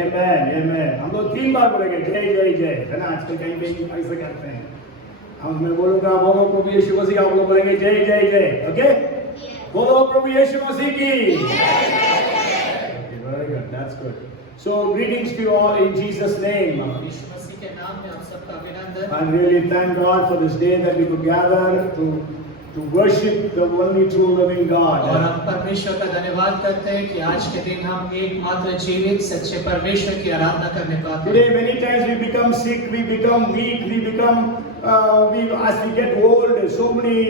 Amen, amen. हम लोग 3 बार बोलेंगे जय जय जय, है ना? आजकल कहीं कहीं ऐसे करते हैं। हम मैं बोलूँगा बोलो प्रभु यीशु मसीह, आप लोग बोलेंगे जय जय जय, ओके? बोलो प्रभु यीशु मसीह की जय। Very good, that's good. So greetings to you all in Jesus' name. यीशु मसीह के नाम में आप सबका अभिनंदन। I really thank God for this day that we could gather to worship the only true living God. और हम परमेश्वर का धन्यवाद करते हैं कि आज के दिन हम एकमात्र जीवित सच्चे परमेश्वर की आराधना करने पाते हैं। Today many times we become sick, we become weak, we become as we get old, so many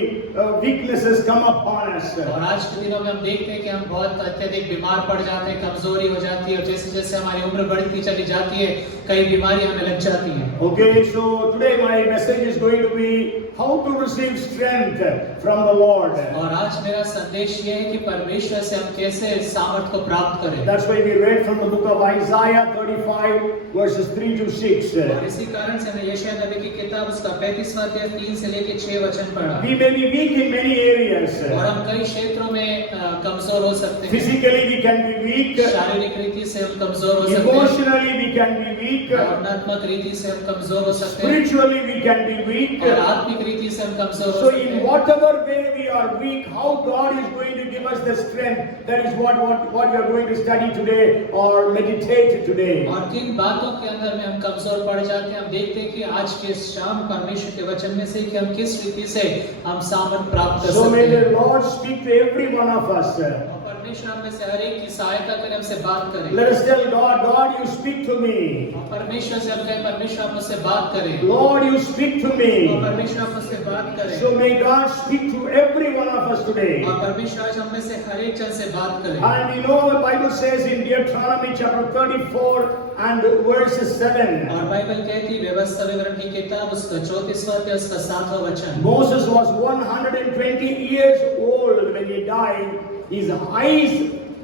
weaknesses come upon us. और आज के दिनों में हम देखते हैं कि हम बहुत अत्यधिक बीमार पड़ जाते हैं, कमजोरी हो जाती है और जैसे जैसे हमारी उम्र बढ़ती चली जाती है कई बीमारियां हमें लग जाती हैं। Okay, so today my message is going to be how to receive strength from the Lord. और आज मेरा संदेश ये है कि परमेश्वर से हम कैसे सामर्थ को प्राप्त करें। That's why we read from the book of Isaiah 35 verses 3 to 6. और इसी कारण से हमने यशायाह नबी की किताब उसका 35वां अध्याय 3 से लेकर 6 वचन पढ़ा। We may be weak in many areas. और हम कई क्षेत्रों में कमजोर हो सकते हैं। Physically we can be weak. शारीरिक रीति से हम कमजोर हो सकते हैं। Emotionally we can be weak. भावनात्मक रीति से हम कमजोर हो सकते हैं। Spiritually we can be weak. और आत्मिक रीति से हम कमजोर हो So सकते in हैं। whatever way we are weak, how God is going to give us the strength, that is what we are going to study today or meditate today. और किन बातों के अंदर में हम कमजोर पड़ जाते हैं, हम देखते हैं कि आज के शाम परमेश्वर के वचन में से कि हम किस रीति से हम सामर्थ प्राप्त कर So सकते may हैं। the Lord speak to every one of us. और परमेश्वर हम में से हर एक की सहायता करें, हमसे बात करें। Let us tell God, God, you speak to me. और परमेश्वर से हम कहें, परमेश्वर आप मुझसे बात करें। Lord, you speak to और me. परमेश्वर आप मुझसे बात करें। So may God speak to every one of us today. और परमेश्वर आज हम में से हर एक जन से बात करें। And we know the Bible says in Deuteronomy chapter 34 and verse 7. और बाइबल कहती है व्यवस्था विवरण की किताब उसका 34वां अध्याय उसका 7वां वचन। Moses was 120 years old when he died. His eyes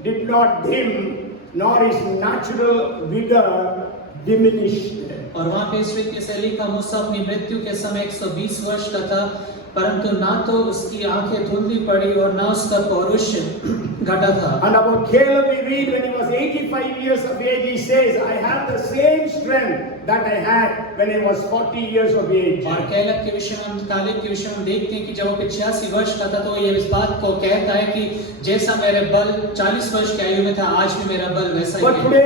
did not dim, nor his natural vigor diminished. और वहाँ पे इस रीति से लिखा, मूसा अपनी मृत्यु के समय 120 वर्ष का था, परंतु ना तो उसकी आंखें धुंधली पड़ी और ना उसका पौरुष घटा था। And about Caleb we read when he was 85 years of age, he says, I have the same strength that I had when I was 40 years of age. और कैलब के विषय में हम कालेब के विषय में देखते हैं कि जब वो 85 वर्ष का था तो ये इस बात को कहता है कि जैसा मेरे बल 40 वर्ष की आयु में था, आज भी मेरा बल वैसा ही है। But today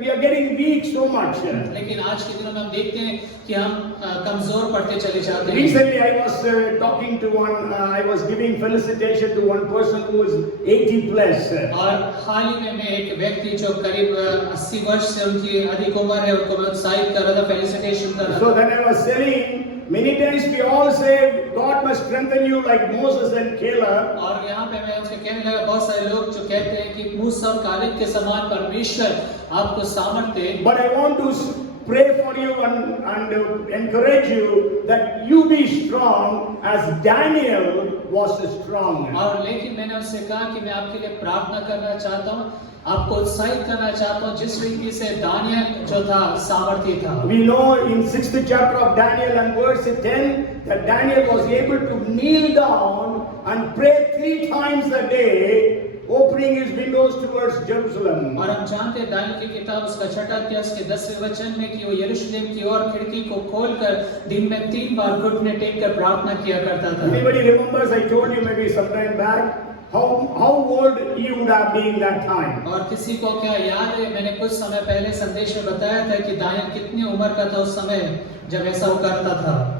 we are getting weak so much. लेकिन आज के दिनों में हम देखते हैं कि हम कमजोर पड़ते चले जाते हैं। Recently I was talking to one, I was giving felicitation to one person who was 80 plus. और हाल ही में मैं एक व्यक्ति जो करीब 80 वर्ष से उनकी अधिक उम्र है उनको मैं उत्साहित कर रहा था, फेलिसिटेशन कर रहा था। So then I was saying, many times we all say God must strengthen you like Moses and Caleb. और यहाँ पे मैं उनसे कहने लगा, बहुत सारे लोग जो कहते हैं कि मूसा और कालेब के समान परमेश्वर आपको सामर्थ्य दे। But I want to pray for you and encourage you that you be strong as Daniel was strong. और लेकिन मैंने उससे कहा कि मैं आपके लिए प्रार्थना करना चाहता हूँ, आपको उत्साहित करना चाहता हूँ जिस रीति से दानियल जो था सामर्थ्य था। We know in 6th chapter of Daniel and verse 10 that Daniel was able to kneel down and pray 3 times a day, opening his windows towards Jerusalem. और हम जानते हैं दानियल की किताब उसका 6वां अध्याय उसके 10वें वचन में कि वो यरूशलेम की ओर खिड़की को खोलकर दिन में 3 बार घुटने टेक कर प्रार्थना किया करता था। Anybody remembers? I told you maybe some time back how old he would have been that time. और किसी को क्या याद है, मैंने कुछ समय पहले संदेश में बताया था कि दानियल कितनी उम्र का था उस समय जब ऐसा वो करता था।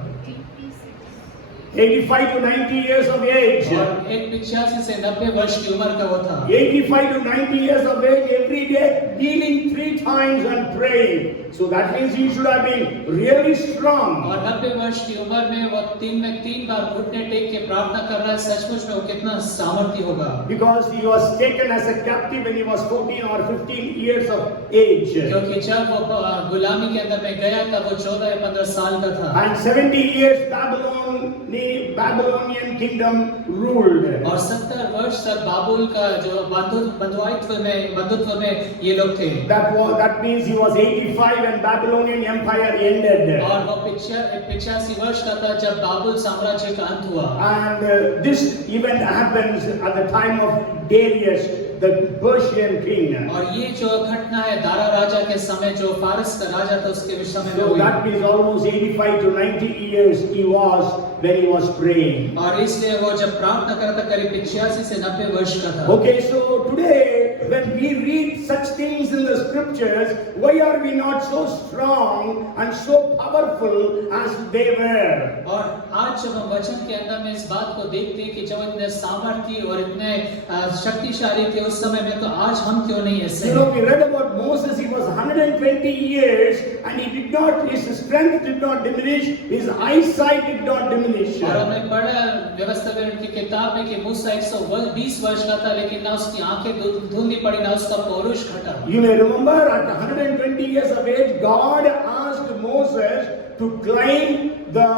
85 to 90 years of age. और 85 से 90 वर्ष की उम्र का वो था। 85 to 90 years of age, every day kneeling 3 times and praying. So that means he should have been really strong. और 90 वर्ष की उम्र में वो 3 बार घुटने टेक के प्रार्थना कर रहा है, सचमुच में वो कितना सामर्थ्य होगा। Because he was taken as a captive when he was 14 or 15 years of age. क्योंकि जब वो गुलामी के अंदर में गया तब वो 14 या 15 साल का था। And 70 years Babylonian kingdom ruled. और 70 वर्ष तक बाबुल का जो बंधुत्व में ये लोग थे। That means he was 85 when Babylonian empire ended. और वो 85 वर्ष का था जब बाबुल साम्राज्य का अंत हुआ। And this event happens at the time of Darius the Persian king. और ये जो घटना है दारा राजा के समय, जो फारस का राजा था उसके विषय में So हुई। that means almost 85 to 90 years he was when he was praying. और इसलिए वो जब प्रार्थना करता करीब 85 से 90 वर्ष का था। Okay, so today when we read such things in the scriptures, why are we not so strong and so powerful as they were? और आज जब हम वचन के अंदर में इस बात को देखते हैं कि जब इतने सामर्थ्य और इतने शक्तिशाली थे उस समय में, तो आज हम क्यों नहीं ऐसे You know, we read about Moses. He was 120 years and he did not, his strength did not diminish, his eyesight did not diminish. और हमने पढ़ा व्यवस्थापन की किताब में कि मूसा 120 वर्ष का था, लेकिन ना उसकी आंखें धुंधली पड़ी, ना उसका पौरुष घटा। You may remember at 120 years of age, God asked Moses to climb the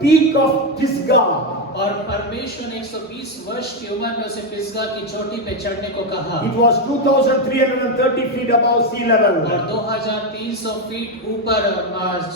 peak of Pisgah. और परमेश्वर ने 120 वर्ष की उम्र में उसे पिसगा की चोटी पे चढ़ने को कहा। It was 2,330 feet above sea level. और 2300 फीट ऊपर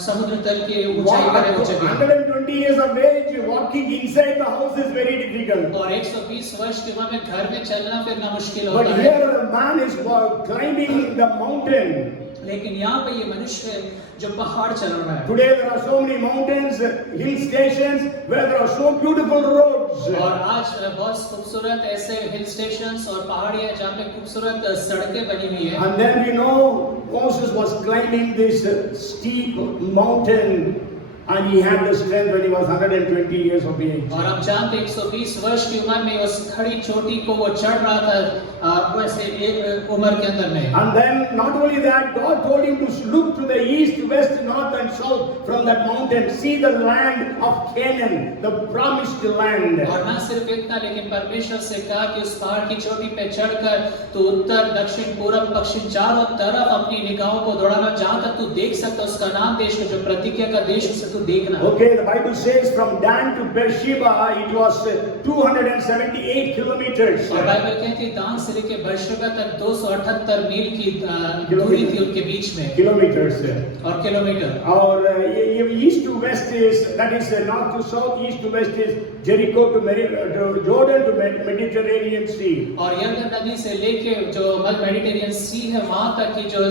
समुद्र तल की ऊंचाई पर है वो जगह। 120 years of age, walking inside the house is very difficult. और 120 वर्ष की उम्र में घर में चलना फिरना मुश्किल But होता है। here a man is climbing the mountain. लेकिन यहाँ पे ये मनुष्य है जो पहाड़ चल रहा है। Today there are so many mountains, hill stations where there are so beautiful roads. और आज बहुत खूबसूरत ऐसे हिल स्टेशंस और पहाड़ियाँ जहाँ पे खूबसूरत सड़कें बनी हुई है। And then we know Moses was climbing this steep mountain and he had the strength when he was 120 years of age. और हम जानते 120 वर्ष की उम्र में उस खड़ी चोटी को वो चढ़ रहा था वैसे एक उम्र के अंदर में। And then not only that, God told him to look to the east, west, north and south from that mountain, see the land of Canaan, the promised land. और ना सिर्फ इतना, लेकिन परमेश्वर से कहा कि उस पहाड़ की चोटी पे चढ़कर तो उत्तर दक्षिण पूरब पश्चिम चारों तरफ अपनी निगाहों को दौड़ाना, जहाँ तक तू देख सकता उस कनान देश को, जो प्रतिज्ञा का देश, उसे तू देखना। Okay, the Bible says from Dan to Beersheba it was 278 kilometers. और बाइबल कहती है दान से लेकर बेर्शेबा तक 278 मील की दूरी थी उनके बीच में। Kilometers. और किलोमीटर। और east to west is, that is north to south, east to west is Jericho to Jordan to Mediterranean Sea. और यरदन नदी से लेके जो मेडिटेरियन सी है वहां तक की जो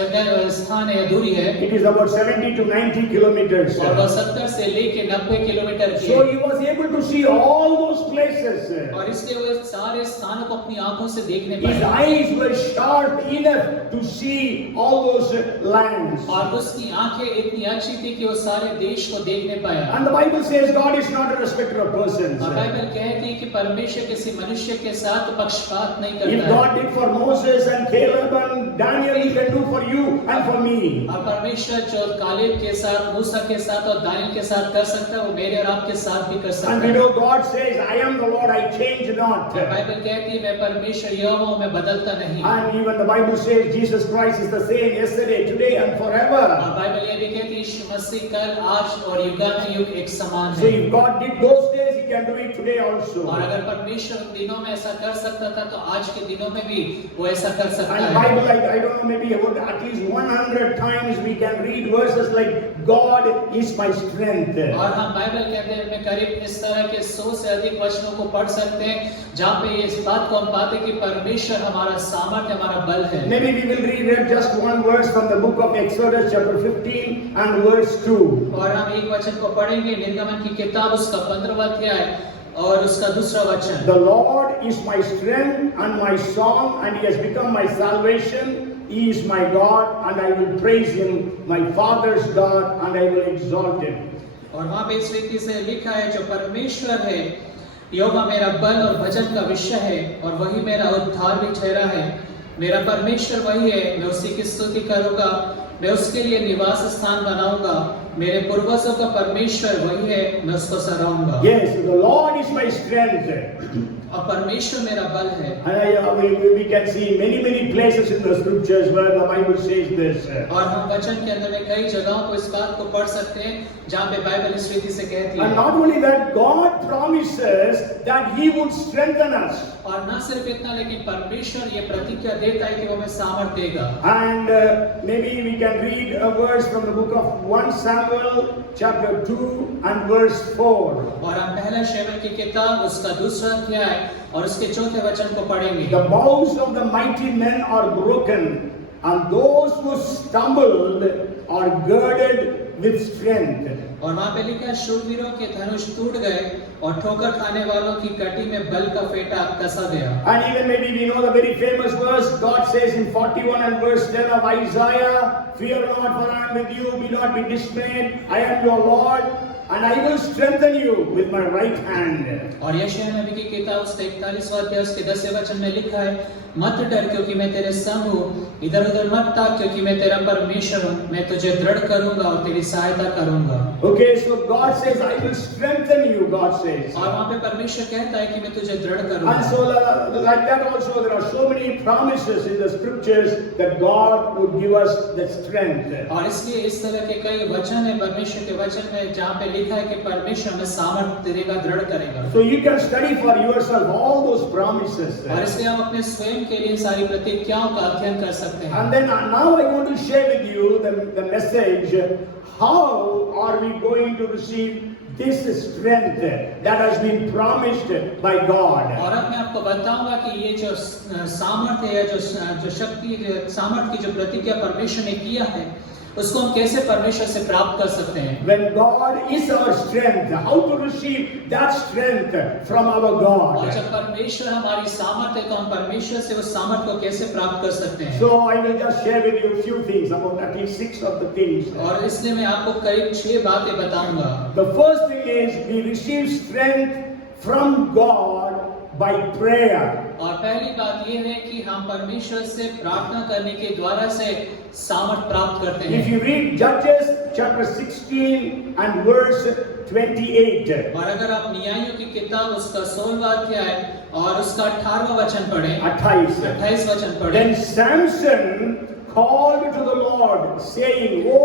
जगह स्थान है दूरी है, It is about 70 to 90 kilometers. और वह 70 से लेके 90 किलोमीटर की So है। he was able to see all those places. और इसलिए वो सारे स्थानों को अपनी आंखों से देखने His पाए eyes were sharp enough to see all those lands. और उसकी आंखें इतनी अच्छी थी कि वो सारे देश को देखने पाया। And the Bible says God is not a respecter of persons. और बाइबल कहती है कि परमेश्वर किसी मनुष्य के साथ पक्षपात नहीं If करता है। God did for Moses and Caleb and Daniel, He can do for you and for me. और परमेश्वर जो कालेब के साथ, मूसा के साथ और दानियल के साथ कर सकता है, वो मेरे और आपके साथ भी कर सकता And we है। know God says, I am the Lord, I change not. और बाइबल कहती है मैं परमेश्वर यहोवा हूं, मैं बदलता नहीं। And even the Bible says Jesus Christ is the same yesterday, today and forever. और बाइबल ये भी कहती है यीशु मसीह कल, आज और युगानुयुग एक समान So है। if God did those days, He can do it today also. और अगर परमेश्वर उन दिनों में ऐसा कर सकता था, तो आज के दिनों में भी वो ऐसा कर सकता And the है। Bible, I don't know, maybe about at least 100 times we can read verses like, God is my strength. और हम बाइबल के अंदर में करीब इस तरह के 100 से अधिक वचनों को पढ़ सकते हैं, जहाँ पे इस बात को हम पाते हैं कि परमेश्वर हमारा सामर्थ्य, हमारा बल है। Maybe we will read just one verse from the book of Exodus chapter 15 and verse 2. और हम एक वचन को पढ़ेंगे, निर्गमन की किताब उसका 15वां अध्याय और उसका दूसरा वचन। The Lord is my strength and my song, and He has become my salvation. He is my God, and I will praise Him, my father's God, and I will exalt Him. और वहाँ पे इस रीति से लिखा है, जो परमेश्वर है यहोवा मेरा बल और भजन का विषय है, और वही मेरा उद्धार भी ठहरा है। मेरा परमेश्वर वही है, मैं उसी की स्तुति करूंगा, मैं उसके लिए निवास स्थान बनाऊंगा। मेरे पूर्वजों का परमेश्वर वही है, मैं उसको सराहूंगा। Yes, the Lord is my strength. और परमेश्वर मेरा बल है। We can see many places in the scriptures where the Bible says this. और हम वचन के अंदर में कई जगहों को इस बात को पढ़ सकते हैं जहाँ पे बाइबल इस रीति से कहती And है। not only that, God promises that He would strengthen us. और न सिर्फ इतना, लेकिन परमेश्वर ये प्रतिज्ञा देता है कि वो हमें सामर्थ्य देगा। And maybe we can read a verse from the book of 1 Samuel chapter 2 and verse 4. और हम पहला शमूएल की किताब उसका दूसरा अध्याय और उसके चौथे वचन को पढ़ेंगे। The bows of the mighty men are broken, and those who stumbled are girded with strength. और वहाँ पे लिखा है शूरवीरों के धनुष टूट गए और ठोकर खाने वालों की कटी में बल का फेटा कसा गया। And even maybe we know the very famous verse. God says in 41 and verse 10 of Isaiah, "Fear not, for I am with you. Be not be dismayed. I am your Lord, and I will strengthen you with my right hand." और यशायाह नबी की किताब उसके 41वां अध्याय उसके 10वें वचन में लिखा है, मत डर क्योंकि मैं तेरे संग हूँ, इधर उधर मत ताक क्योंकि मैं तेरा परमेश्वर हूँ, मैं तुझे दृढ़ करूंगा और तेरी सहायता करूंगा। Okay, so God says, "I will strengthen you." God says. और वहाँ पे परमेश्वर कहता है कि मैं तुझे दृढ़ And करूंगा। so, like that also, there are so many promises in the scriptures that God would give us the strength. और इसलिए इस तरह के कई वचन है परमेश्वर के वचन में जहाँ पे लिखा है कि परमेश्वर हमें सामर्थ्य देगा, दृढ़ करेगा। So you can study for yourself all those promises. और इसलिए हम अपने स्वयं के लिए सारी प्रतिज्ञाओं का अध्ययन कर सकते हैं। And then now I want to share with you the message. How are we going to receive this strength that has been promised by God? और अब मैं आपको बताऊंगा कि ये जो सामर्थ्य है, जो शक्ति, सामर्थ्य की जो प्रतिज्ञा परमेश्वर ने किया है, उसको हम कैसे परमेश्वर से प्राप्त कर सकते हैं। When God is our strength, how to receive that strength from our और God? जब परमेश्वर हमारी सामर्थ्य है तो हम परमेश्वर से उस सामर्थ्य को कैसे प्राप्त कर सकते हैं। So I will just share with you a few things, about at least 6 of the things. और इसलिए मैं आपको करीब 6 बातें बताऊंगा। The first thing is we receive strength from God by prayer. और पहली बात ये है कि हम परमेश्वर से प्रार्थना करने के द्वारा से सामर्थ प्राप्त करते If हैं। you read Judges chapter 16 and verse 28, और अगर आप न्यायों की किताब उसका 16वां अध्याय और उसका 18वां वचन पढ़ें, 28 वचन पढ़ें, then Samson called to the Lord, saying, "O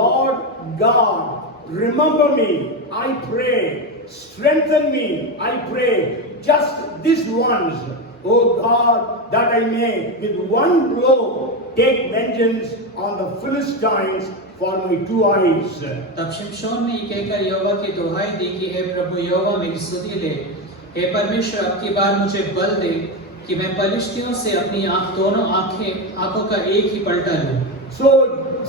Lord God, remember me, I pray. Strengthen me, I pray, just this once, O God, that I may with one blow take vengeance on the Philistines for my 2 eyes." तब शिमशोन ने ये कहकर यहोवा की दुहाई दी कि हे प्रभु यहोवा मेरी सुधि ले, हे परमेश्वर अब की बार मुझे बल दे कि मैं फलिश्तियों से अपनी दोनों आंखों का एक ही पलटा लूं। So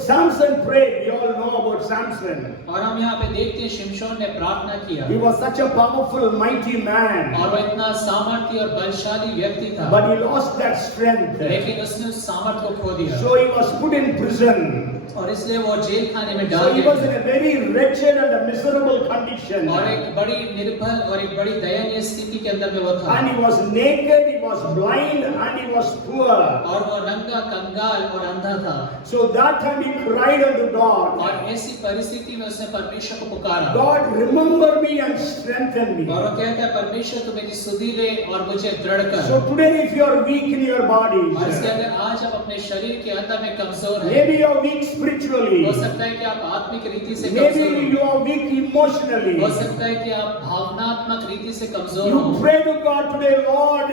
Samson prayed. We all know about Samson. और हम यहाँ पे देखते हैं शिमशोन ने प्रार्थना किया। He was such a powerful, mighty man, और वो इतना सामर्थ्य और बलशाली व्यक्ति था, but he lost that strength. लेकिन उसने उस सामर्थ्य को खो दिया। So he was put in prison. और इसलिए वो जेल खाने में So डाल he दिया was in a very wretched and a miserable condition. और एक बड़ी निर्बल और एक बड़ी दयनीय स्थिति के अंदर में वो था। And he was naked, he was blind, and he was poor. और वो नंगा, कंगाल और अंधा था। So that time he cried unto God, और ऐसी परिस्थिति में उसने परमेश्वर को पुकारा। "God, remember me and strengthen me." और वो कहता है परमेश्वर तू मेरी सुधि ले और मुझे दृढ़ So कर। today if you are weak in your bodies, और इसके अगर आज आप अपने शरीर के अंदर में कमजोर हैं, maybe you are weak spiritually, हो सकता है कि आप आत्मिक रीति से maybe कमजोर हो, you are weak emotionally, हो सकता है कि आप भावनात्मक रीति से कमजोर you हो, pray to God today, "Lord,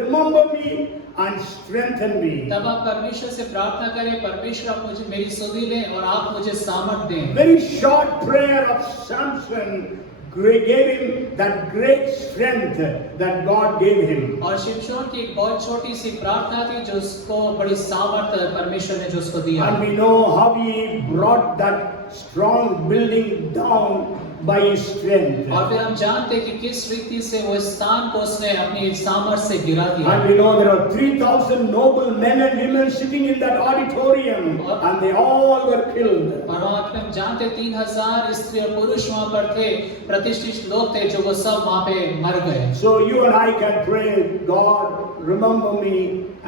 remember me and strengthen me." तब आप परमेश्वर से प्रार्थना करें, परमेश्वर आप मुझे मेरी सुधि लें और आप मुझे सामर्थ दें। Very short prayer of Samson gave him that great strength that God gave him. और शिमशोन की एक बहुत छोटी सी प्रार्थना थी जो उसको बड़ी सामर्थ परमेश्वर ने जो उसको दिया। And we know how he brought that strong building down by his strength. और फिर हम जानते हैं कि किस रीति से वो स्थान को उसने अपनी सामर्थ से गिरा दिया। And we know there are 3,000 noble men and women sitting in that auditorium, and they all were killed. और वहाँ पे हम जानते हैं 3000 स्त्री और पुरुष वहाँ पर थे, प्रतिष्ठित लोग थे जो वो सब वहाँ पे मर गए। So you and I can pray, "God, remember me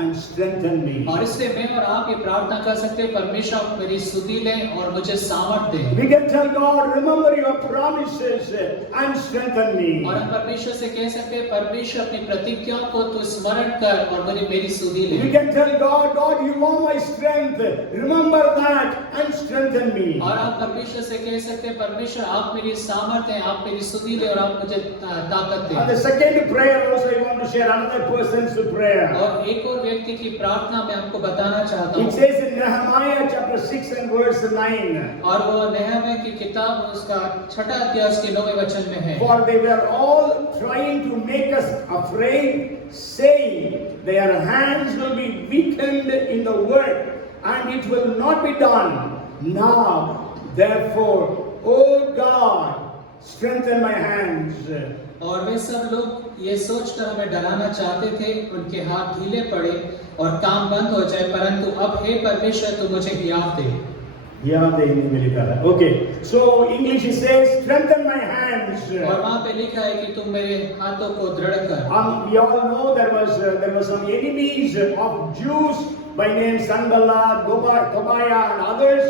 and strengthen me." और इसलिए मैं और आप ये प्रार्थना कर सकते हैं, परमेश्वर आप मेरी सुधि लें और मुझे सामर्थ दें। We can tell God, "Remember your promises and strengthen me." और हम परमेश्वर से कह सकते हैं, परमेश्वर अपनी प्रतिज्ञाओं को तू स्मरण कर और मुझे मेरी सुधि ले। We can tell God, "God, you are my strength. Remember that and strengthen me." और आप परमेश्वर से कह सकते हैं, परमेश्वर आप मेरी सामर्थ हैं, आप मेरी सुधि ले और आप मुझे ताकत And दें। the second prayer also I want to share, another person's prayer. और एक और व्यक्ति की प्रार्थना मैं आपको बताना चाहता It हूँ। says in Nehemiah chapter 6 and verse 9, और वो नहम्याह की किताब उसका 6 अध्याय उसके 9वें वचन में है। for they were all trying to make us afraid, saying, their hands will be weakened in the work, and it will not be done. Now, therefore, O God, strengthen my hands. और वे सब लोग ये सोचकर हमें डराना चाहते थे, उनके हाथ ढीले पड़े और काम बंद हो जाए, परंतु अब हे परमेश्वर तू मुझे हियाव दे। हियाव दे हिंदी में लिखा है। Okay, so English it says, strengthen my hands. और वहाँ पे लिखा है कि तुम मेरे हाथों को दृढ़ कर। We all know there was some enemies of Jews by name Sanballat, Tobiah, and others.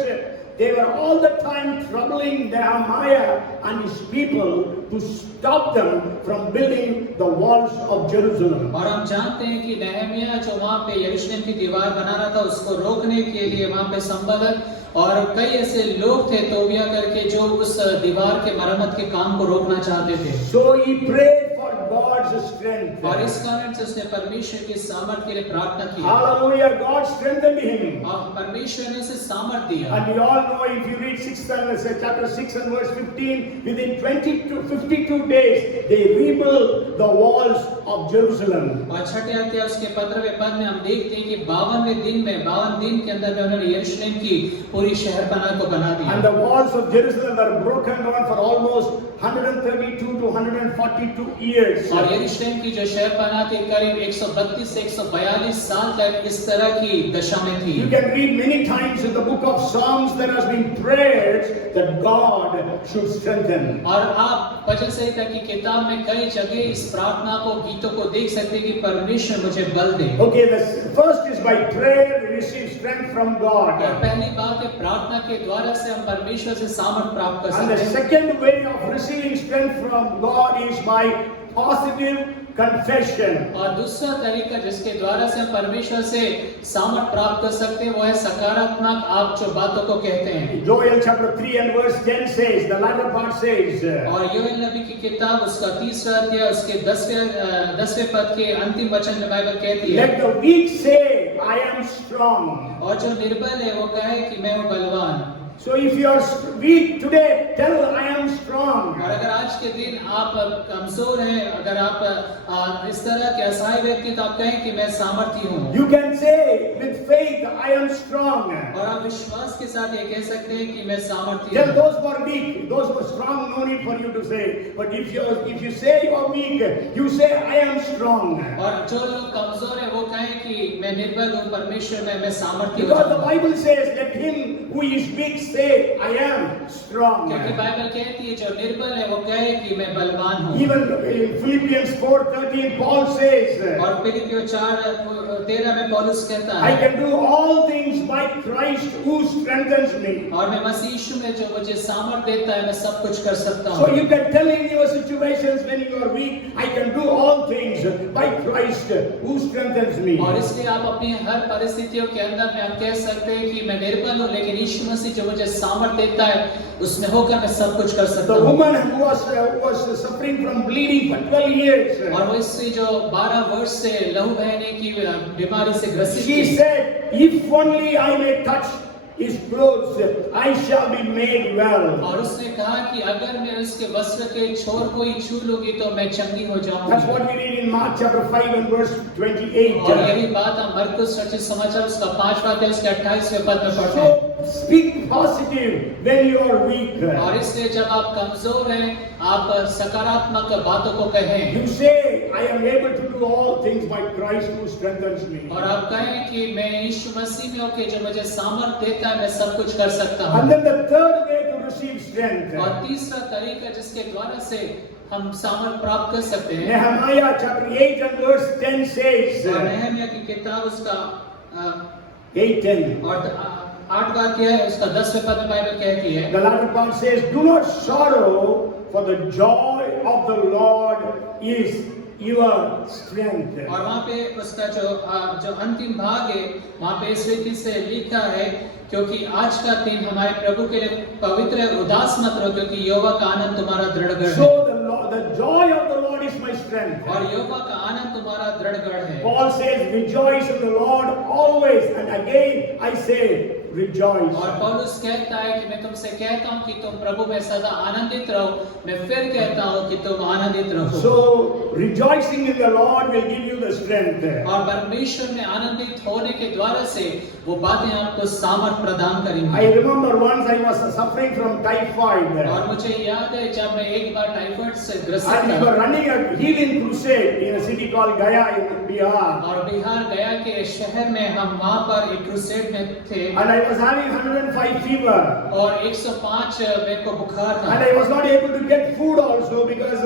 They were all the time troubling Nehemiah and his people to stop them from building the walls of Jerusalem. और हम जानते हैं कि नहम्याह जो वहाँ पे यरूशलेम की दीवार बना रहा था, उसको रोकने के लिए वहाँ पे संबलत और कई ऐसे लोग थे तोबिया करके जो उस दीवार के मरम्मत के काम को रोकना चाहते थे। So he prayed for God's strength. और इस कारण से उसने परमेश्वर की सामर्थ के लिए प्रार्थना की। Hallelujah! God strengthened him. और परमेश्वर ने उसे सामर्थ दिया। And we all know, if you read chapter 6 and verse 15, within 52 days they rebuilt the walls of Jerusalem. और 6 अध्याय उसके 15वें पद में हम देखते हैं कि 52 दिन के अंदर में उन्होंने यरूशलेम की पूरी शहरपनाह को बना दिया। And the walls of Jerusalem were broken down for almost 132 to 142 years. और यरूशलेम की जो शहरपनाह थी करीब 132 से 142 साल तक इस तरह की दशा में थी। You can read many times in the book of Psalms there has been prayers that God should strengthen. और आप भजन संहिता की किताब में कई जगह इस प्रार्थना को गीतों को देख सकते हैं कि परमेश्वर मुझे बल दे। Okay, the first is by prayer we receive strength from God. और पहली बात है प्रार्थना के द्वारा से हम परमेश्वर से सामर्थ प्राप्त कर And सकते the हैं। second way of receiving strength from God is by positive confession. और दूसरा तरीका जिसके द्वारा से हम परमेश्वर से सामर्थ प्राप्त कर सकते हैं वो है सकारात्मक आप जो बातों को कहते हैं। Joel chapter 3 and verse 10 says, the latter part says, और योएल नबी की किताब उसका 3रा अध्याय उसके 10वें पद के अंतिम वचन में बाइबल कहती है, let the weak say, I am strong. और जो निर्बल है वो कहे कि मैं हूँ बलवान। So if you are weak today, tell I am strong. और अगर आज के दिन आप कमजोर हैं, अगर आप इस तरह के असहाय व्यक्ति तो आप कहें कि मैं सामर्थी हूँ। You can say with faith, I am strong. और आप विश्वास के साथ ये कह सकते हैं कि मैं सामर्थी Tell हूँ। those who are weak, those who are strong, no need for you to say. But if you say you are weak, you say I am strong. और जो लोग कमजोर हैं वो कहें कि मैं निर्बल हूँ, परमेश्वर में मैं सामर्थी Because the हूँ। Bible says, let him who is weak say, I am strong. क्योंकि बाइबल कहती है जो निर्बल है वो कहे कि मैं बलवान हूँ। Even in Philippians 4:13, Paul says, और फिलिप्पियों 4:13 में पौलुस कहता I है, can do all things by Christ who strengthens me. और मैं मसीह यीशु में जो मुझे सामर्थ देता है मैं सब कुछ कर सकता So हूँ। you can tell in your situations when you are weak, I can do all things by Christ who strengthens me. और इसलिए आप अपनी हर परिस्थितियों के अंदर में आप कह सकते हैं कि मैं निर्बल हूँ, लेकिन यीशु मसीह जो मुझे सामर्थ देता है उसमें होकर मैं सब कुछ कर सकता The हूँ। woman who was suffering from bleeding for 12 years, और वो स्त्री जो 12 वर्ष से लहू बहने की बीमारी से ग्रसित she थी, said, if only I may touch his clothes, I shall be made well. और उसने कहा कि अगर मैं उसके वस्त्र के छोर को ही छू लूंगी तो मैं चंगी हो That's जाऊंगी। what we read in Mark chapter 5 and verse 28. और यही बात हम मरकुस रचित समाचार उसका 5वां अध्याय उसके 28वें पद में पढ़ते हैं। So speak positive when you are weak. और इसलिए जब आप कमजोर हैं आप सकारात्मक बातों को कहें You say, I am able to do all things by Christ who strengthens me. और आप कहें कि मैं यीशु मसीह में होकर जो मुझे सामर्थ देता है मैं सब कुछ कर सकता हूँ। And then the third way to receive strength, और तीसरा तरीका जिसके द्वारा से हम सामर्थ प्राप्त कर सकते हैं, Nehemiah chapter 8 and verse 10 says, और नहम्याह की किताब उसका 8:10. और 8वां अध्याय उसका 10वें पद में बाइबल कहती है, The latter part says, do not sorrow, for the joy of the Lord is your strength. और वहाँ पे उसका जो अंतिम भाग है वहाँ पे इस रीति से लिखा है, क्योंकि आज का दिन हमारे प्रभु के लिए पवित्र है, उदास मत रहो क्योंकि यहोवा का आनंद तुम्हारा दृढ़ गढ़ है। So the joy of the Lord is my strength. strength. और यहोवा का आनंद तुम्हारा दृढ़ गढ़ है। Paul says, rejoice in the Lord always. And again I say, rejoice. और पौलुस कहता है कि मैं तुमसे कहता हूँ कि तुम प्रभु में सदा आनंदित रहो। मैं फिर कहता हूँ कि तुम आनंदित रहो। So rejoicing in the Lord will give you the strength. और परमेश्वर में आनंदित होने के द्वारा से वो बातें आपको सामर्थ प्रदान करेंगी। I remember once I was suffering from typhoid. और मुझे याद है जब मैं एक बार टाइफाइड से ग्रसित And we था were running a healing crusade in a city called Gaya in Bihar. और बिहार गया के शहर में हम वहाँ पर एक क्रूसेड में थे And I was having 105 fever. और 105 मेरे को बुखार And था I was not able to get food also because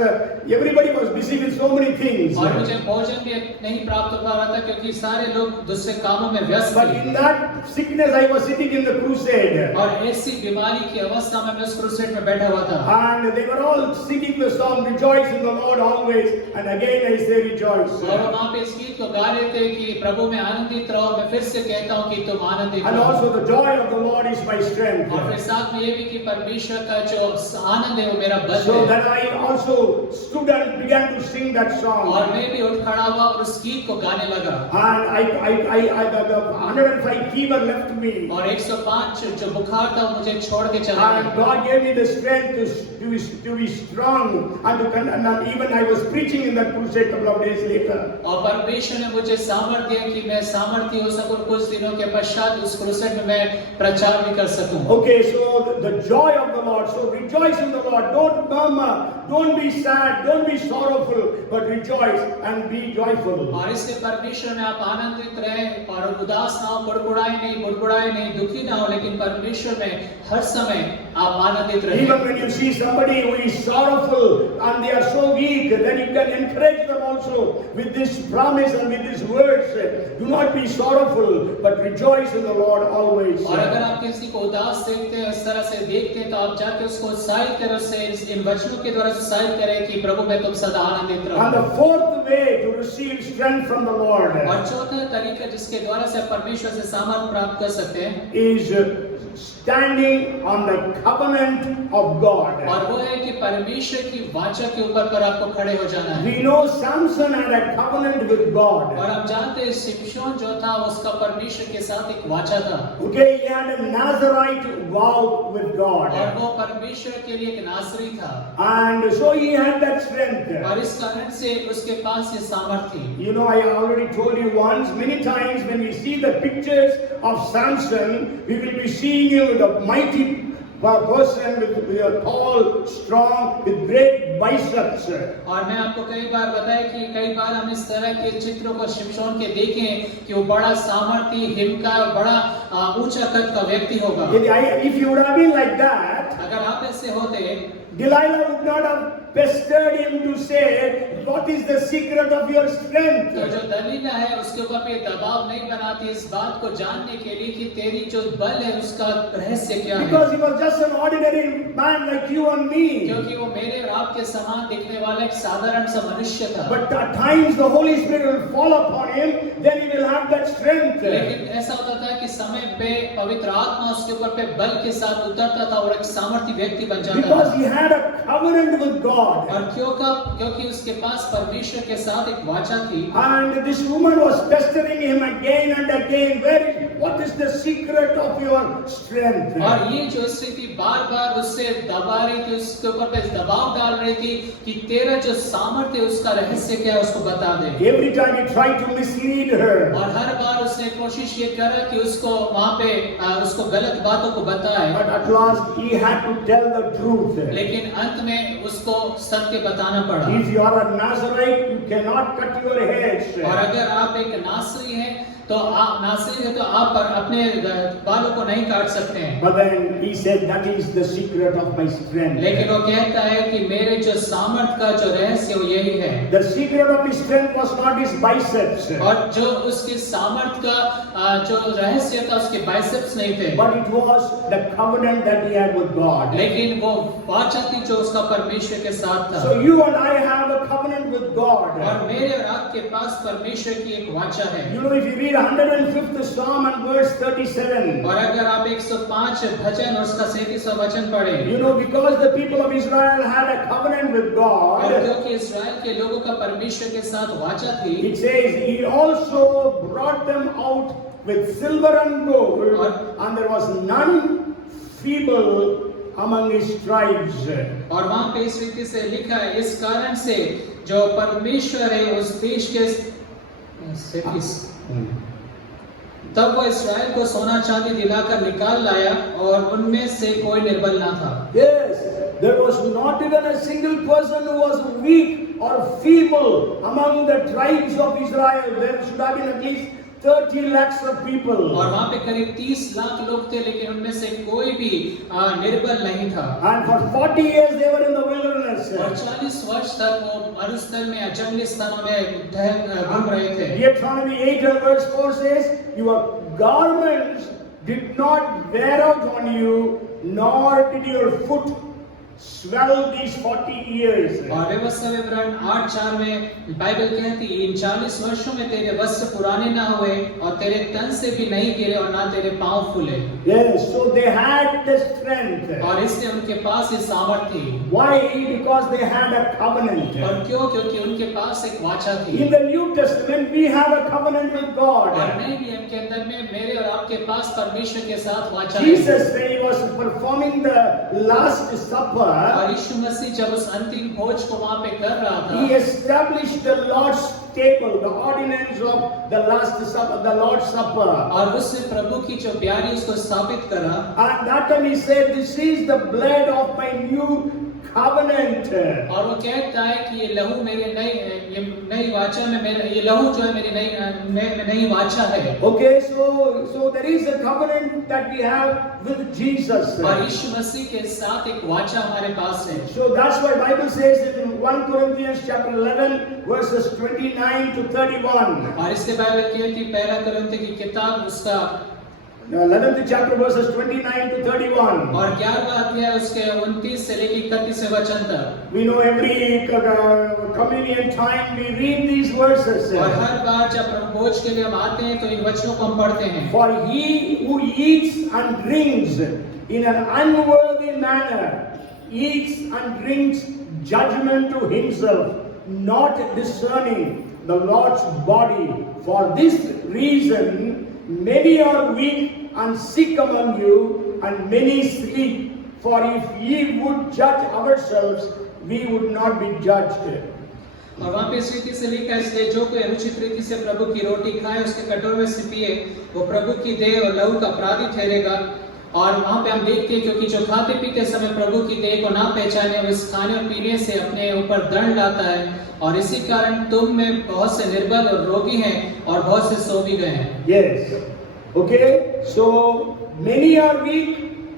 everybody was busy with so many things. और मुझे भोजन भी नहीं प्राप्त हो पा रहा था क्योंकि सारे लोग दूसरे कामों में व्यस्त But थे। in that sickness I was sitting in the crusade. और ऐसी बीमारी की अवस्था में मैं उस क्रूसेड में बैठा हुआ था And they were all singing the song, rejoice in the Lord always. And again I say rejoice. और वो वहाँ पे इस गीत को गा रहे थे कि प्रभु में आनंदित रहो। मैं फिर से कहता हूँ कि तुम आनंदित And रहो। also the joy of the Lord is my strength. और फिर साथ में ये भी कि परमेश्वर का जो आनंद है वो मेरा बल So है। then I also stood and began to sing that song. और मैं भी उठ खड़ा हुआ और उस गीत को गाने लगा। And the 105 fever left me. और 105 जो बुखार था वो मुझे छोड़ के चला And गया। God gave me the strength to be strong. And even I was preaching in that crusade a couple of days later. और परमेश्वर ने मुझे सामर्थ दिया कि मैं सामर्थी हो सकूं कुछ दिनों के पश्चात उस क्रूसेड में मैं प्रचार भी कर सकूं। Okay, so the joy of the Lord. So rejoice in the Lord. Don't murmur. Don't be sad. Don't be sorrowful. But rejoice and be joyful. और इससे परमेश्वर में आप आनंदित रहे और उदास ना हो, बुड़बुड़ाए नहीं, दुखी ना हो, लेकिन परमेश्वर में हर समय आप आनंदित रहे। Even when you see somebody who is sorrowful and they are so weak, then you can encourage them also with this promise and with these words. Do not be sorrowful, but rejoice in the Lord always. और अगर आप किसी को उदास देखते हैं, इस तरह से देखते हैं, तो आप जाके उसको उत्साहित करें, उससे इन वचनों के द्वारा उत्साहित करें कि प्रभु में तुम सदा आनंदित रहो। And the fourth way to receive strength from the Lord और चौथा तरीका जिसके द्वारा से आप परमेश्वर से सामर्थ प्राप्त कर सकते हैं is standing on the covenant of God. और वो है कि परमेश्वर की वाचा के ऊपर पर आपको खड़े हो जाना है। We know Samson had a covenant with God. और हम जानते हैं शिमशोन जो था उसका परमेश्वर के साथ एक वाचा था। Okay, he had a Nazarite vow with God. और वो परमेश्वर के लिए एक नासरी था। And so he had that strength. और इस कारण से उसके पास ये सामर्थ थी। You know, I already told you once, many times when we see the pictures of Samson, we will be seeing him with a mighty person with a tall, strong, with great biceps. और मैं आपको कई बार बताया कि कई बार हम इस तरह के चित्रों को शिमशोन के देखें कि वो बड़ा सामर्थी, हिमका, बड़ा ऊंचा कद का व्यक्ति होगा। If you would have been like that, अगर आप ऐसे होते, Delilah would not have pestered him to say, what is the secret of your strength? तो जो दलीला है उसके ऊपर पे दबाव नहीं बनाती इस बात को जानने के लिए कि तेरी जो बल है उसका रहस्य क्या है। Because he was just an ordinary man like you and me. क्योंकि वो मेरे और आपके समान दिखने वाला एक साधारण सा मनुष्य था। But at times the Holy Spirit will fall upon him, then he will have that strength. लेकिन ऐसा होता था कि समय पे पवित्र आत्मा उसके ऊपर पे बल के साथ उतरता था और एक सामर्थी व्यक्ति बन जाता था। Because he had a covenant with God. और क्योंकि उसके पास परमेश्वर के साथ एक वाचा थी। And this woman was pestering him again and again. What is the secret of your strength? और ये जो स्थिति बार-बार उससे दबा रही थी, उसके ऊपर पे दबाव डाल रही थी कि तेरा जो सामर्थ्य है उसका रहस्य क्या है उसको बता दे। Every time he tried to mislead her. और हर बार उसने कोशिश ये करा कि उसको वहाँ पे उसको गलत बातों को बताए। But at last he had to tell the truth. लेकिन अंत में उसको सत्य बताना पड़ा। If you are a Nazarite, you cannot cut your heads. और अगर आप एक नासरी हैं तो आप अपने बालों को नहीं काट सकते हैं। But then he said, that is the secret of my strength. लेकिन वो कहता है कि मेरे जो सामर्थ का जो रहस्य वो यही है। The secret of his strength was not his biceps, और जो उसके सामर्थ का जो रहस्य था उसके बाइसेप्स नहीं थे, but it was the covenant that he had with God. लेकिन वो वाचा थी जो उसका परमेश्वर के साथ था। So you and I have a covenant with God. और मेरे और आपके पास परमेश्वर की एक वाचा है। You know, if you read read 105th Psalm and verse 37, और अगर आप 105 भजन और उसका 37वां वचन पढ़ें, you know, because the people of Israel had a covenant with और God, क्योंकि इस्राएल के लोगों का परमेश्वर के साथ वाचा थी, it says, He also brought them out with silver and gold, and there was none feeble among his tribes. और वहां पे इस रीति से लिखा है, इस कारण से जो परमेश्वर है उस देश के तब वो इस्राएल को सोना चांदी दिलाकर निकाल लाया और उनमें से कोई निर्बल ना था। Yes, there was not even a single person who was weak or feeble among the tribes of Israel. There should have been at least 30 lakhs of people. और वहाँ पे करीब 30 लाख लोग थे, लेकिन उनमें से कोई भी निर्बल नहीं था। And for 40 years they were in the wilderness. और 40 वर्ष तक वो मरुस्थल में जंगली स्थानों में घूम रहे थे। Deuteronomy 8 and verse 4 says, Your garments did not wear out on you, nor did your foot swell these 40 years. और व्यवस्था विवरण 8:4 में बाइबल कहती है, इन 40 वर्षों में तेरे वस्त्र पुराने ना हुए और तेरे तन से भी नहीं गिरे और ना तेरे पांव फूले। Yes, so they had the strength. और इसलिए उनके पास ये सामर्थ्य थी। Why? Because they had a covenant. और क्यों? क्योंकि उनके पास एक वाचा थी। In the New Testament, we have a covenant with God. और नए नियम के अंदर में मेरे और आपके पास परमेश्वर के साथ वाचा है। Jesus, when he was performing the Last Supper, और यीशु मसीह जब उस अंतिम भोज को वहां पे कर रहा था, he established the Lord's table, the ordinance of the Last Supper, the Lord's Supper. और उसने प्रभु की जो ब्यारी उसको स्थापित करा। And that time he said, "This is the blood of my new covenant." और वो कहता है कि ये लहू मेरे नई वाचा में मेरा ये लहू जो है मेरी नई वाचा है। Okay, so there is a covenant that we have with Jesus. और यीशु मसीह के साथ एक वाचा हमारे पास है। So that's why Bible says in 1 Corinthians chapter 11 verses 29 to 31. और इसलिए बाइबल कहती है पहला कुरिन्थियों की किताब उसका 11th chapter verses 29 to 31. और 11वां अध्याय उसके 29 से लेकर 31वें वचन तक। We know every communion time we read these verses. और हर बार जब प्रभु भोज के लिए हम आते हैं तो इन वचनों को हम पढ़ते हैं। For he who eats and drinks in an unworthy manner eats and drinks judgment to himself, not discerning the Lord's body. For this reason many are weak and sick among you, and many sleep. For if ye would judge ourselves, we would not be judged. और वहाँ पे इस रीति से लिखा है, इसलिए जो कोई अनुचित रीति से प्रभु की रोटी खाए उसके कटोरे से पिए वो प्रभु की देह और लहू का अपराधी ठहरेगा। और वहाँ पे हम देखते हैं क्योंकि जो खाते पीते समय प्रभु की देह को ना पहचाने वो इस खाने और पीने से अपने ऊपर दंड लाता है, और इसी कारण तुम में बहुत से निर्बल और रोगी हैं और बहुत से सो भी गए हैं। Yes. Okay. So many are weak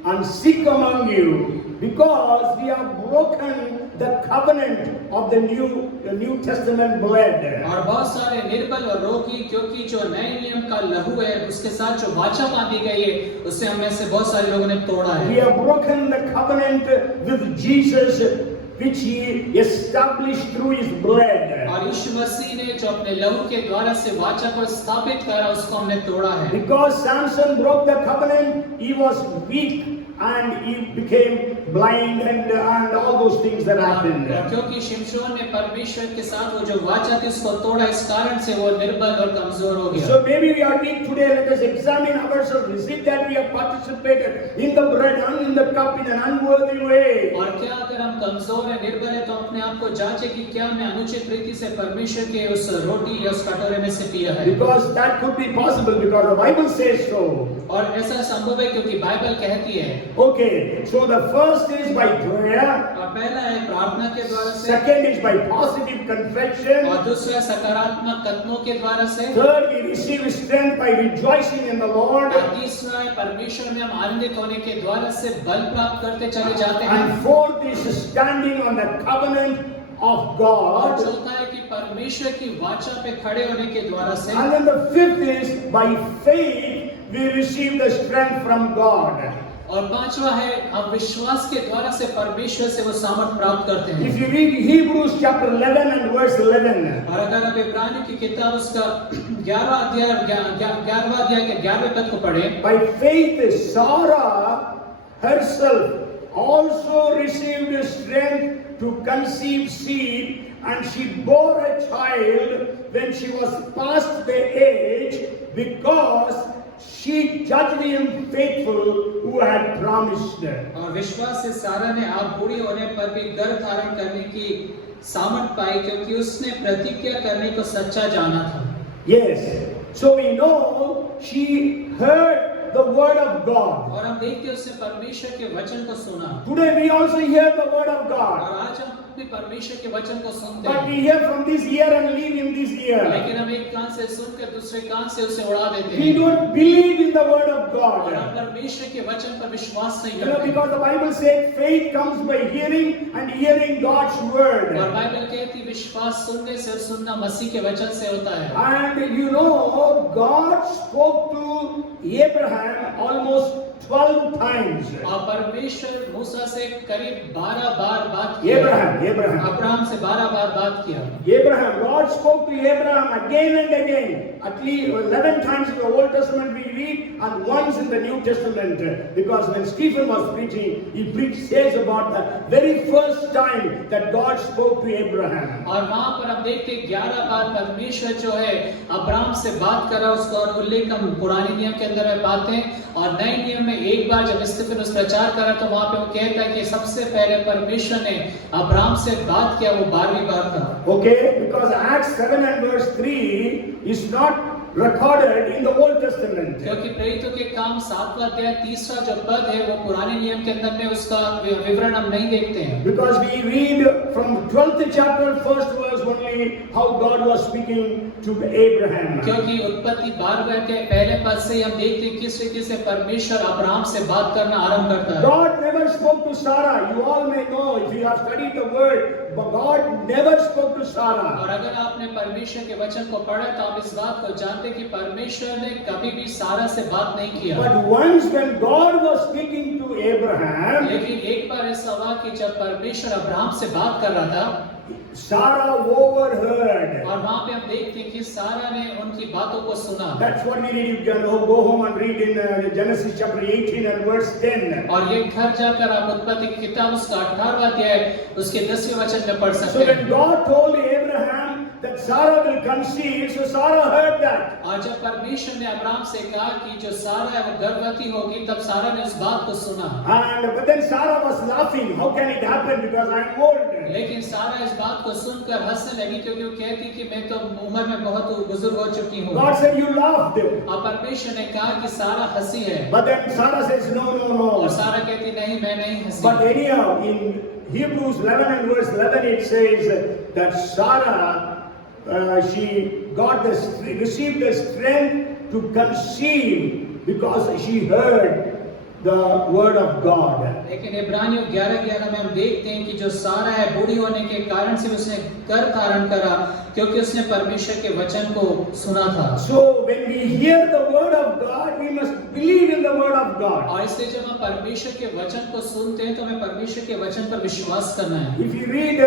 and sick among you because we have broken the covenant of the New Testament blood. और बहुत सारे निर्बल और रोगी क्योंकि जो नए नियम का लहू है उसके साथ जो वाचा बांधी गई है उससे हम में से बहुत सारे लोगों ने तोड़ा है। We have broken the covenant with Jesus, which he established through his blood. और यीशु मसीह ने जो अपने लहू के द्वारा से वाचा को स्थापित करा उसको हमने तोड़ा है। Because Samson broke the covenant, he was weak and he became blind and all those things that happened. क्योंकि शिमशोन ने परमेश्वर के साथ वो जो वाचा थी उसको तोड़ा, इस कारण से वो निर्बल और कमजोर हो गया। So maybe we are weak today. Let us examine ourselves. Is it that we have participated in the bread and in the cup in an unworthy way? और क्या अगर हम कमजोर हैं, निर्बल हैं, तो अपने आप को जांचें कि क्या हमने अनुचित रीति से परमेश्वर के उस रोटी या उस कटोरे में से पिया है। Because that could be possible because the Bible says so. और ऐसा संभव है क्योंकि बाइबल कहती है। Okay, so the first is by prayer. और पहला है प्रार्थना के द्वारा से। Second is by positive confession. और दूसरा सकारात्मक कदमों के द्वारा से। Third, we receive strength by rejoicing in the Lord. और तीसरा है परमेश्वर में हम आनंदित होने के द्वारा से बल प्राप्त करते चले जाते हैं। And fourth is standing on the covenant of और God. चौथा है कि परमेश्वर की वाचा पे खड़े होने के द्वारा से। And then the fifth is by faith we receive the strength from God. और पांचवा है हम विश्वास के द्वारा से परमेश्वर से वो सामर्थ प्राप्त करते हैं। If you read Hebrews chapter 11 and verse 11, और अगर आप इब्रानियों की किताब उसका 11वां अध्याय के 11वें पद को पढ़ें, by faith Sarah herself also received strength to conceive seed, and she bore a child when she was past the age, because she judged him faithful who had promised her. और विश्वास से सारा ने आप बूढ़ी होने पर भी गर्भ धारण करने की सामर्थ पाई, क्योंकि उसने प्रतिज्ञा करने को सच्चा जाना था। Yes, so we know she heard the word of God. और हम देखते हैं उसने परमेश्वर के वचन को सुना। Today we also hear the word of और God, आज हम अपने परमेश्वर के वचन को सुनते but हैं, we hear from this ear and leave in this ear. लेकिन हम एक कान से सुनकर दूसरे कान से उसे उड़ा देते We हैं don't believe in the word of और हम God. परमेश्वर के वचन पर विश्वास नहीं You know, करते। because the Bible says faith comes by hearing, and hearing God's और word. बाइबल कहती है विश्वास सुनने से और सुनना मसीह के वचन से होता है। And you know, God spoke to Abraham almost 12 times. और परमेश्वर मूसा से करीब 12 बार बात किया। Abraham. अब्राहम से 12 बार बात किया। Abraham, God spoke to Abraham again and again. At least 11 times in the Old Testament we read, and once in the New Testament. Because when Stephen was preaching, he says about the very first time that God spoke to Abraham. और वहां पर हम देखते हैं 11 बार परमेश्वर जो है Abraham से बात करा उसको, और उल्लेख हम पुराने नियम के अंदर में पाते हैं। और नए नियम में एक बार जब स्टीफन प्रचार करा तो वहां पे वो कहता है कि सबसे पहले परमेश्वर ने अब्राहम से बात किया, वो 12वीं बार था। Okay, because Acts 7 and verse 3 is not recorded in the Old Testament. क्योंकि प्रेरितों के काम 7वां अध्याय 3रा जो पद है वो पुराने नियम के अंदर में उसका विवरण हम नहीं देखते हैं। Because we read from 12th chapter, first verse only, how God was speaking to Abraham. क्योंकि उत्पत्ति 12वें के पहले पद से हम देखते हैं किस तरीके से परमेश्वर अब्राहम से बात करना आरंभ करता है। God never spoke to Sarah. You all may know if you have studied the word, but God never spoke to Sarah. और अगर आपने परमेश्वर के वचन को पढ़ा तो आप इस बात को जानते हैं कि परमेश्वर ने कभी भी सारा से बात नहीं किया। But once when God was speaking to Abraham, लेकिन एक बार ऐसा हुआ कि जब परमेश्वर अब्राहम से बात कर रहा था, Sarah overheard. और वहां पे हम देखते हैं कि सारा ने उनकी बातों को सुना। That's what we read. You can go home and read in Genesis chapter 18 and verse 10. और ये घर जाकर आप उत्पत्ति की किताब उसका 18वां अध्याय उसके 10वें वचन में पढ़ So सकते when हैं। God told Abraham that Sarah will conceive, so Sarah heard that. और जब परमेश्वर ने अब्राहम से कहा कि जो सारा है वो गर्भवती होगी, तब सारा ने उस बात को सुना। But then Sarah was laughing. How can it happen? Because I am old. लेकिन सारा इस बात को सुनकर हंसने लगी, क्योंकि वो कहती कि मैं तो उम्र में बहुत बुजुर्ग हो चुकी हूँ। God said, you laughed. और परमेश्वर ने कहा कि सारा हंसी है, But then Sarah says, no, no, और no. सारा कहती नहीं, मैं नहीं हंसी। But anyhow, in Hebrews 11 and verse 11 it says that Sarah, she received the strength to conceive because she heard the word of God. लेकिन इब्रानियों 11:11 में हम देखते हैं कि जो सारा है बूढ़ी होने के कारण से उसने गर्भ धारण करा, क्योंकि उसने परमेश्वर के वचन को सुना था। So when we hear the word of God, we must believe in the word of God. और इसलिए जब हम परमेश्वर के वचन को सुनते हैं तो हमें परमेश्वर के वचन पर विश्वास करना है। If you read,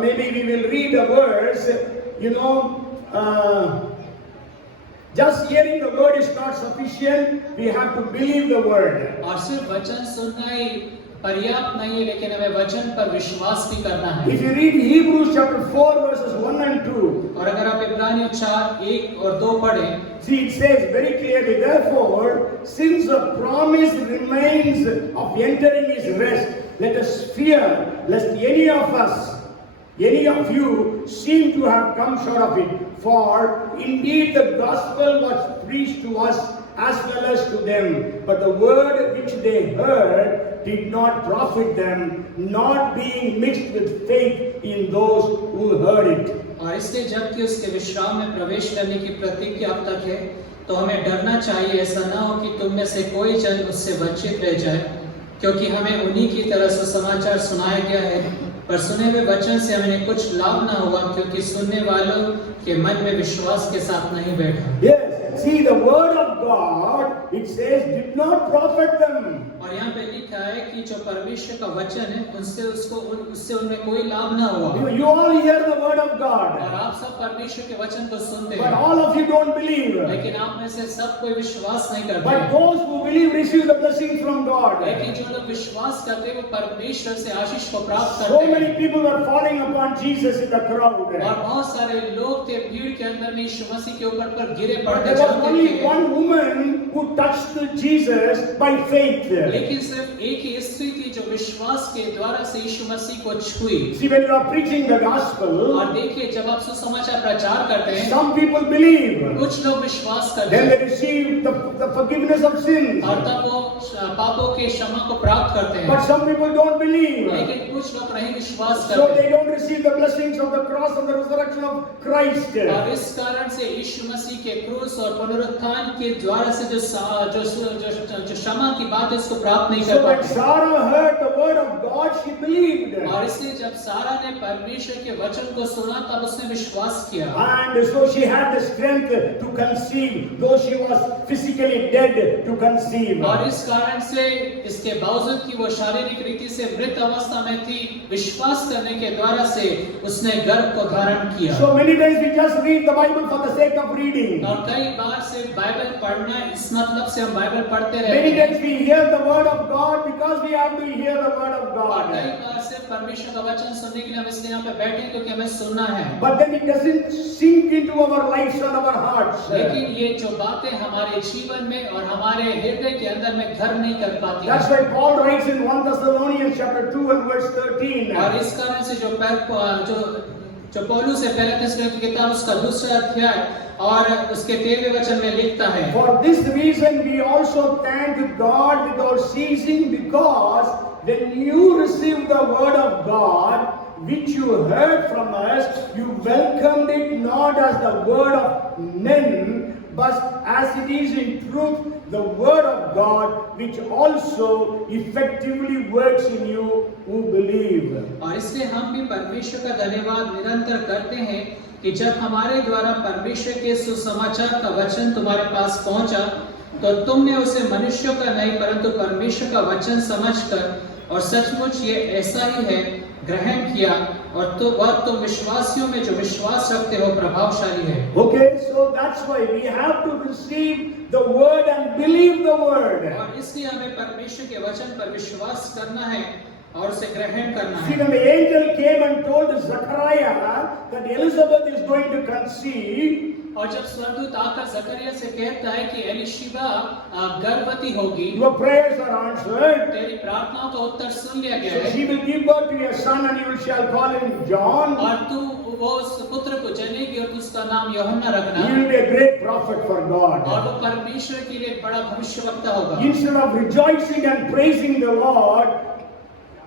maybe we will read a verse, you know, just hearing the word is not sufficient. We have to believe the word. और सिर्फ वचन सुनना ही पर्याप्त नहीं है, लेकिन हमें वचन पर विश्वास भी करना है। If you read Hebrews chapter 4 verses 1 and 2, और अगर आप इब्रानियों 4:1 और 2 पढ़ें, see it says very clearly, therefore, since the promise remains of entering his rest, let us fear lest any of you seem to have come short of it. For indeed the gospel was preached to us as well as to them, but the word which they heard did not profit them, not being mixed with faith in those who heard it. और इसलिए जबकि उसके विश्राम में प्रवेश करने की प्रतिज्ञा अब तक है, तो हमें डरना चाहिए, ऐसा ना हो कि तुम में से कोई जन उससे वंचित रह जाए, क्योंकि हमें उन्हीं की तरह से समाचार सुनाया गया है, पर सुने हुए वचन से हमें कुछ लाभ ना हुआ, क्योंकि सुनने वालों के मन में विश्वास के साथ नहीं बैठा। Yes, see the word of God, it says, did not profit them. और यहाँ पे लिखा है कि जो परमेश्वर का वचन है उससे उनमें कोई लाभ ना हुआ। You all hear the word of और God, आप सब परमेश्वर के वचन को सुनते but हैं, all of you don't believe. लेकिन आप में से सब कोई विश्वास नहीं करते। But those who believe receive the blessings from God. लेकिन जो लोग विश्वास करते हैं वो परमेश्वर से आशीष को प्राप्त So करते many हैं। people were falling upon Jesus in the crowd. और बहुत सारे लोग थे भीड़ के अंदर में यीशु मसीह के ऊपर पर गिरे But पड़ते there was चलते only थे। one woman who touched Jesus by faith. लेकिन सिर्फ एक ही स्त्री थी जो विश्वास के द्वारा से यीशु मसीह को छुई। See, when you are preaching the gospel, और देखिए जब आप सुसमाचार प्रचार करते हैं, some people believe. कुछ लोग विश्वास करते Then हैं they receive the forgiveness of sins. और तब वो पापों के क्षमा को प्राप्त करते हैं। But some people don't believe. लेकिन कुछ लोग नहीं विश्वास So करते। they don't receive the blessings of the cross and the resurrection of Christ. और इस कारण से यीशु मसीह के क्रूस और पुनरुत्थान के द्वारा से जो क्षमा की बात है उसको प्राप्त नहीं कर So when पाते। Sarah heard the word of God, she believed. और इसलिए जब सारा ने परमेश्वर के वचन को सुना तब उसने विश्वास किया। And so she had the strength to conceive, though she was physically dead to conceive. और इस कारण से इसके बावजूद कि वो शारीरिक रीति से मृत अवस्था में थी, विश्वास करने के द्वारा से उसने गर्भ को धारण किया। So many times we just read the Bible for the sake of reading. और कई बार से बाइबल पढ़ना इस मतलब से हम बाइबल पढ़ते रहते Many हैं। times we hear the word of God because we have to hear the word of और कई God. बार से परमेश्वर का वचन सुनने के लिए हम इसलिए यहाँ पे बैठे हैं क्योंकि हमें सुनना है। But then it doesn't sink into our lives and our hearts. लेकिन ये जो बातें हमारे जीवन में और हमारे हृदय के अंदर में घर नहीं कर पाती That's हैं। why Paul writes in 1 Thessalonians chapter 2 and verse 13. और इस कारण से जो पौलुस है पहले थिस्सलुनीके की किताब उसका दूसरा अध्याय और उसके 13वें वचन में लिखता है, For this reason we also thank God without ceasing, because when you received the word of God, which you heard from us, you welcomed it not as the word of men, but as it is in truth the word of God, which also effectively works in you who believe. और इसलिए हम भी परमेश्वर का धन्यवाद निरंतर करते हैं कि जब हमारे द्वारा परमेश्वर के सुसमाचार का वचन तुम्हारे पास पहुंचा तो तुमने उसे मनुष्यों का नहीं परंतु परमेश्वर का वचन समझकर और सचमुच ये ऐसा ही है ग्रहण किया और तो वह तुम विश्वासियों में जो विश्वास रखते हो प्रभावशाली है। Okay, so that's why we have to receive the word and believe the word. और इसलिए हमें परमेश्वर के वचन पर विश्वास करना है और उसे ग्रहण करना See, है। when the angel came and told Zechariah that Elizabeth is going to conceive, और जब स्वर्गदूत आकर जकरिया से कहता है कि एलिशिबा गर्भवती होगी, your prayers are answered. तेरी प्रार्थनाओं का उत्तर सुन लिया गया So है she will give birth to a son and you shall call him John. और तू वो उस पुत्र को जनेगी और तू उसका नाम यूहन्ना रखना He will be a great prophet for और God. वो परमेश्वर के लिए एक बड़ा भविष्यवक्ता होगा। Instead of rejoicing and praising the Lord,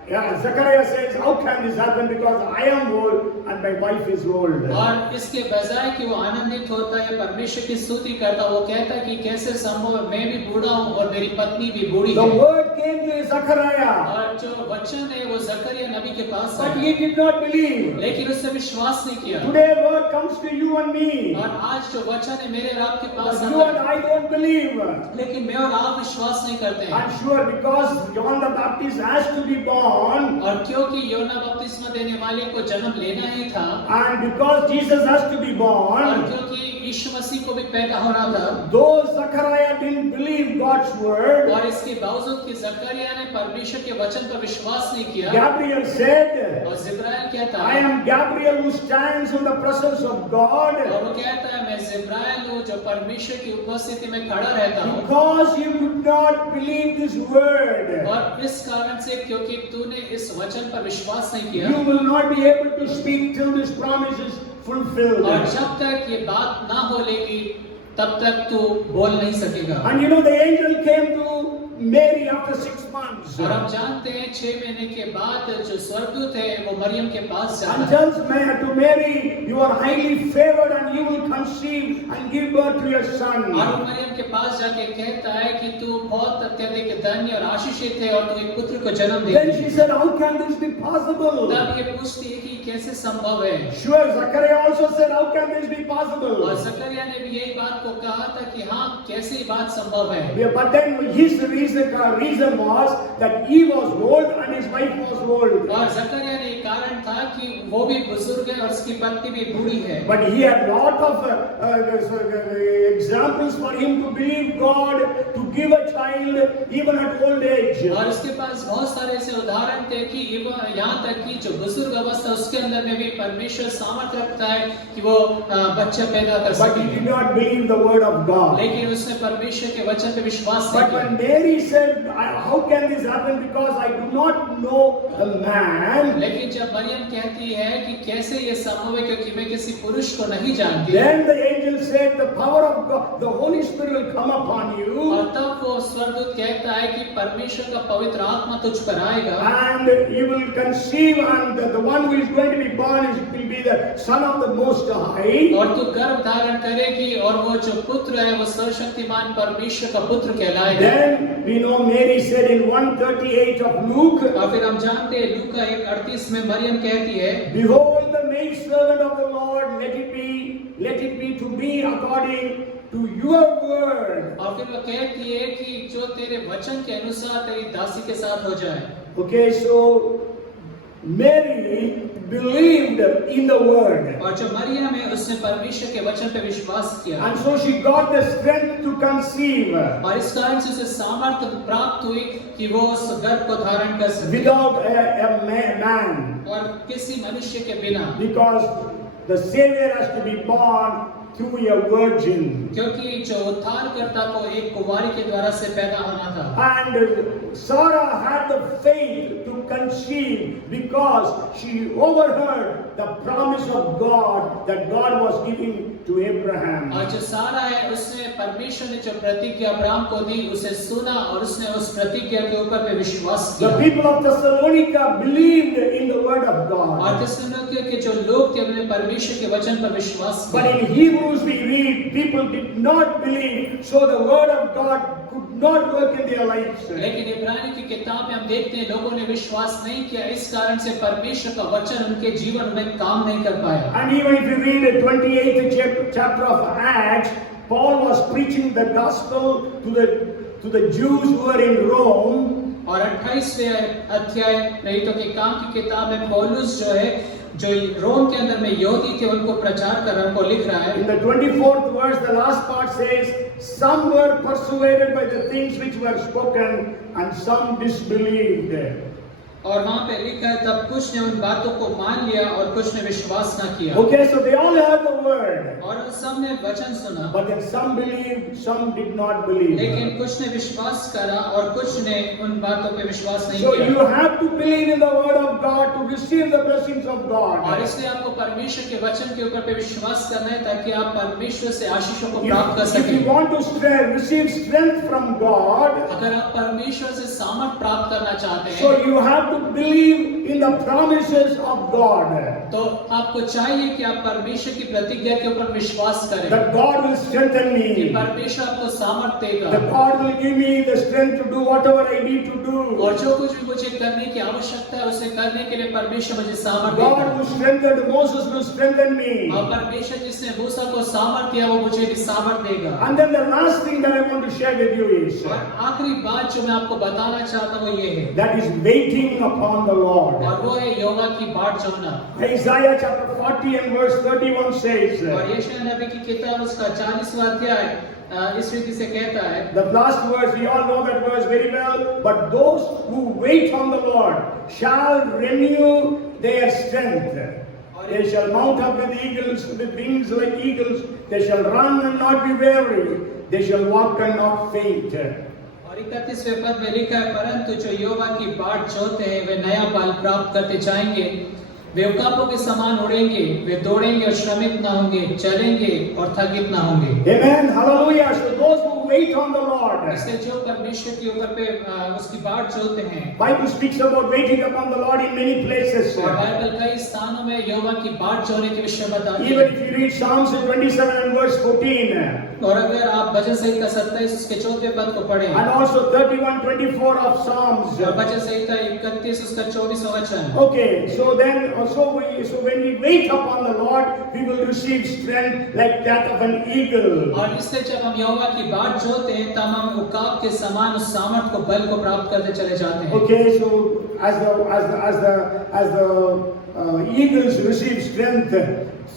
Zechariah says, how can this happen, because I am old and my wife is old. और इसके बजाय कि वो आनंदित होता है परमेश्वर की स्तुति करता, वो कहता है कि कैसे संभव है, मैं भी बूढ़ा हूँ और मेरी पत्नी भी बूढ़ी The है। word came to Zechariah, और जो वचन है वो जकरिया नबी के पास but आया, he did not believe. लेकिन उसने विश्वास नहीं किया। Today word comes to you and me, और आज जो वचन है मेरे और आपके पास but you आता and है, I don't believe. लेकिन मैं और आप विश्वास नहीं करते हैं। I'm sure because John the Baptist has to be born, और क्योंकि यूहन्ना बपतिस्मा देने वाले को जन्म लेना ही था and because Jesus has to be और born, क्योंकि यीशु मसीह को भी पैदा होना था, though Zechariah didn't believe God's word, और इसके बावजूद कि जकरिया ने परमेश्वर के वचन पर विश्वास नहीं किया, Gabriel said, और जिब्राइल कहता I है, am Gabriel who stands in the presence of God, और वो कहता है मैं जिब्राइल हूँ जो परमेश्वर की उपस्थिति में खड़ा रहता हूँ, because you could not believe this word, और इस कारण से क्योंकि तूने इस वचन पर विश्वास नहीं किया, you will not be able to speak till this promise is fulfilled. और जब तक ये बात ना बोलेगी तब तक तू बोल नहीं सकेगा। And you know, the angel came to Mary after 6 months. और हम जानते हैं 6 महीने के बाद जो स्वर्गदूत है वो मरियम के पास जाता And है tells to Mary, you are highly favored and you will conceive and give birth to your son. और वो मरियम के पास जाके कहता है कि तू बहुत अत्यधिक धन्य और आशीषित है और तू एक पुत्र को जन्म Then देगी। she said, how can this be possible? तब ये पूछती है कि कैसे संभव है। Sure, Zachariah also said, how can this be possible? और जकरिया ने भी यही बात को कहा था कि हाँ कैसे ये बात संभव है। Yeah, but then his reason was that he was old and his wife was old. और जकरिया ने एक कारण था कि वो भी बुजुर्ग है और उसकी पत्नी भी बूढ़ी है। But he had lot of examples for him to believe God, to give a child even at old age. और उसके पास बहुत सारे ऐसे उदाहरण थे कि यहाँ तक कि जो बुजुर्ग अवस्था उसके अंदर में भी परमेश्वर सामर्थ रखता है कि वो बच्चा पैदा कर But he सके। did not believe the word of God. लेकिन उसने परमेश्वर के वचन पे विश्वास नहीं But किया। when Mary said, how can this happen because I do not know a man, लेकिन जब मरियम कहती है कि कैसे ये संभव है क्योंकि मैं किसी पुरुष को नहीं जानती, then the angel said, the power of God, the Holy Spirit will come upon you, और तब वो स्वर्गदूत कहता है कि परमेश्वर का पवित्र आत्मा तुझ पर आएगा and you will conceive, and the one who is going to be born will be the Son of the Most High. और तू गर्भ धारण करेगी और वो जो पुत्र है वो सर्वशक्तिमान परमेश्वर का पुत्र कहलाएगा। Then we know Mary said in 138 of Luke, और फिर हम जानते हैं लूका 1:38 में मरियम कहती है, behold the maidservant of the Lord, let it be to me according to your word. और फिर वो कहती है कि जो तेरे वचन के अनुसार तेरी दासी के साथ हो जाए। Okay, so Mary believed in the word, और जो मरियम है उसने परमेश्वर के वचन पे विश्वास किया and so she got the strength to conceive और इस कारण से उसे सामर्थ्य प्राप्त हुई कि वो उस गर्भ को धारण कर सके without a man, और किसी मनुष्य के बिना, because the Savior has to be born through a virgin. क्योंकि जो उद्धारकर्ता को एक कुंवारी के द्वारा से पैदा होना था। And Sarah had the faith to conceive because she overheard the promise of God that God was giving to Abraham. और जो सारा है उसने परमेश्वर ने जो प्रतिज्ञा अब्राहम को दी उसे सुना और उसने उस प्रतिज्ञा के ऊपर पे विश्वास The किया। people of Thessalonica believed in the word of और God. थिस्सलुनीके के जो लोग थे उन्होंने परमेश्वर के वचन पर विश्वास But किया। in Hebrews we read people did not believe, so the word of God could not work in their lives. लेकिन इब्रानी की किताब में हम देखते हैं लोगों ने विश्वास नहीं किया, इस कारण से परमेश्वर का वचन उनके जीवन में काम नहीं कर पाया। And even if you read the 28th chapter of Acts, Paul was preaching the gospel to the Jews who were in Rome. और 28वें अध्याय प्रेरितों के काम की किताब में पौलुस जो है जो रोम के अंदर में यहूदी थे उनको प्रचार कर रहा है, उनको लिख रहा है। In the 24th verse, the last part says, some were persuaded by the things which were spoken, and some disbelieved. और वहाँ पे लिखा है तब कुछ ने उन बातों को मान लिया और कुछ ने विश्वास न किया। Okay, so they all heard the word, और उन सब ने वचन सुना, but then some believed, some did not believe. लेकिन कुछ ने विश्वास करा और कुछ ने उन बातों पे विश्वास नहीं So किया। you have to believe in the word of God to receive the blessings of God. और इसलिए आपको परमेश्वर के वचन के ऊपर पे विश्वास करना है ताकि आप परमेश्वर से आशीषों को प्राप्त कर If you सकें। want to receive strength from God, अगर आप परमेश्वर से सामर्थ प्राप्त करना चाहते so हैं you have to believe in the promises of God. तो आपको चाहिए कि आप परमेश्वर की प्रतिज्ञा के ऊपर विश्वास करें That God will strengthen कि me. परमेश्वर आपको सामर्थ देगा That God will give me the strength to do whatever I need to do. और जो कुछ भी मुझे करने की आवश्यकता है उसे करने के लिए परमेश्वर मुझे सामर्थ देगा। God who strengthened Moses will strengthen me. और परमेश्वर जिसने मूसा को सामर्थ दिया वो मुझे भी सामर्थ देगा। And then the last thing that I want to share with you is और आखिरी बात जो मैं आपको बताना चाहता हूँ वो ये है that is waiting upon the Lord. और वो है यहोवा की बाट जोहना। Isaiah chapter 40 and verse 31 says, और यशायाह नबी की किताब उसका 40वां अध्याय इस रीति से कहता है, the last verse, we all know that verse very well, but those who wait on the Lord shall renew their strength. They shall mount up with eagles, with wings like eagles. They shall run and not be weary. They shall walk and not faint. और 31वें पद में लिखा है, परंतु जो यहोवा की बाट जोहते हैं वे नया बल प्राप्त करते जाएंगे, वे उकाबों के समान उड़ेंगे, वे दौड़ेंगे और श्रमित ना होंगे, चलेंगे और थकित ना होंगे। Amen. Hallelujah. So those who wait on the Lord. इसलिए जो परमेश्वर के ऊपर पे उसकी बाट जोते हैं, Bible speaks about waiting upon the Lord in many places. और बाइबल कई स्थानों में यहोवा की बाट जोने के विषय बताती Even है। if you read Psalms 27 and verse 14, और अगर आप भजन संहिता 27 उसके 4वें पद को पढ़ें, and also 31:24 of Psalms. और भजन संहिता 31 उसका 24वां वचन। Okay, so when we wait upon the Lord, we will receive strength like that of an eagle. और इससे जब हम यहोवा की बाट जोते हैं तब हम उकाब के समान उस सामर्थ को बल को प्राप्त करते चले जाते हैं। Okay, so as the eagles receive strength,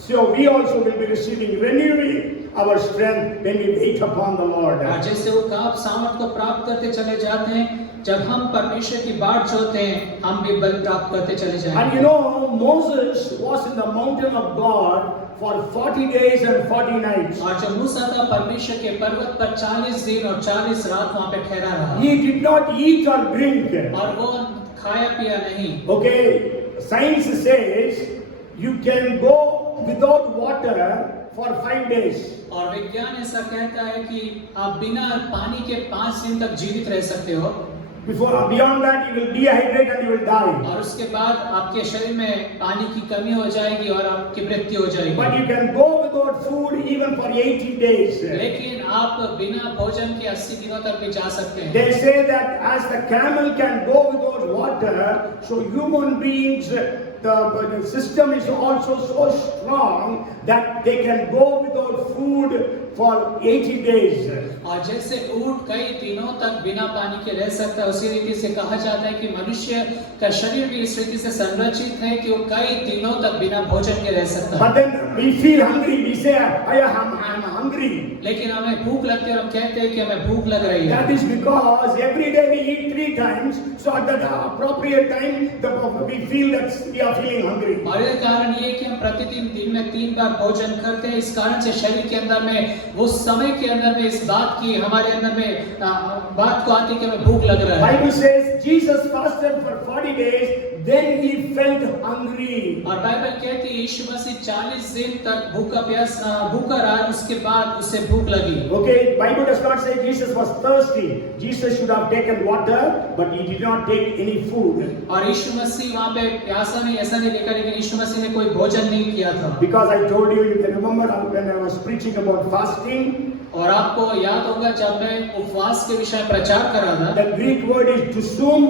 so we also will be receiving renewing our strength when we wait upon the Lord. और जैसे उकाब सामर्थ को प्राप्त करते चले जाते हैं, जब हम परमेश्वर की बाट जोते हैं हम भी बल प्राप्त करते चले And जाएंगे। you know, Moses was in the mountain of God for 40 days and 40 nights. और जब मूसा था परमेश्वर के पर्वत पर 40 दिन और 40 रात वहां पे ठहरा रहा, He did not eat or drink. और वो खाया पिया नहीं। Okay, science says you can go without water for 5 days. और विज्ञान ऐसा कहता है कि आप बिना पानी के 5 दिन तक जीवित रह सकते हो, Beyond that, you will dehydrate and you will die. और उसके बाद आपके शरीर में पानी की कमी हो जाएगी और आपकी मृत्यु हो जाएगी। But you can go without food even for 80 days. लेकिन आप बिना भोजन के 80 दिनों तक भी जा सकते हैं। They say that as the camel can go without water, so human beings, the system is also so strong that they can go without food for 80 days. और जैसे ऊंट कई दिनों तक बिना पानी के रह सकता है, उसी रीति से कहा जाता है कि मनुष्य का शरीर भी इस रीति से संरचित है कि वो कई दिनों तक बिना भोजन के रह सकता है। But then we feel hungry. We say, I'm hungry. लेकिन हमें भूख लगती है और हम कहते हैं कि हमें भूख लग रही है। That is because every day we eat 3 times, so at the appropriate time we feel that we are feeling hungry. और ये कारण ये कि हम प्रतिदिन दिन में 3 बार भोजन करते हैं, इस कारण से शरीर के अंदर में वो समय के अंदर में इस बात की हमारे अंदर में बात को आती है कि हमें भूख लग रहा है। Bible says Jesus fasted for 40 days, then he felt hungry. और बाइबल कहती है यीशु मसीह 40 दिन तक भूखा रहा, उसके बाद उसे भूख लगी। Okay, Bible does not say Jesus was thirsty. Jesus should have taken water, but he did not take any food. और यीशु मसीह वहाँ पे प्यासा नहीं, ऐसा नहीं लिखा, लेकिन यीशु मसीह ने कोई भोजन नहीं किया था। Because I told you, you can remember when I was preaching about fasting. और आपको याद होगा जब मैं उपवास के विषय में प्रचार कर रहा था, The Greek word is "tusum."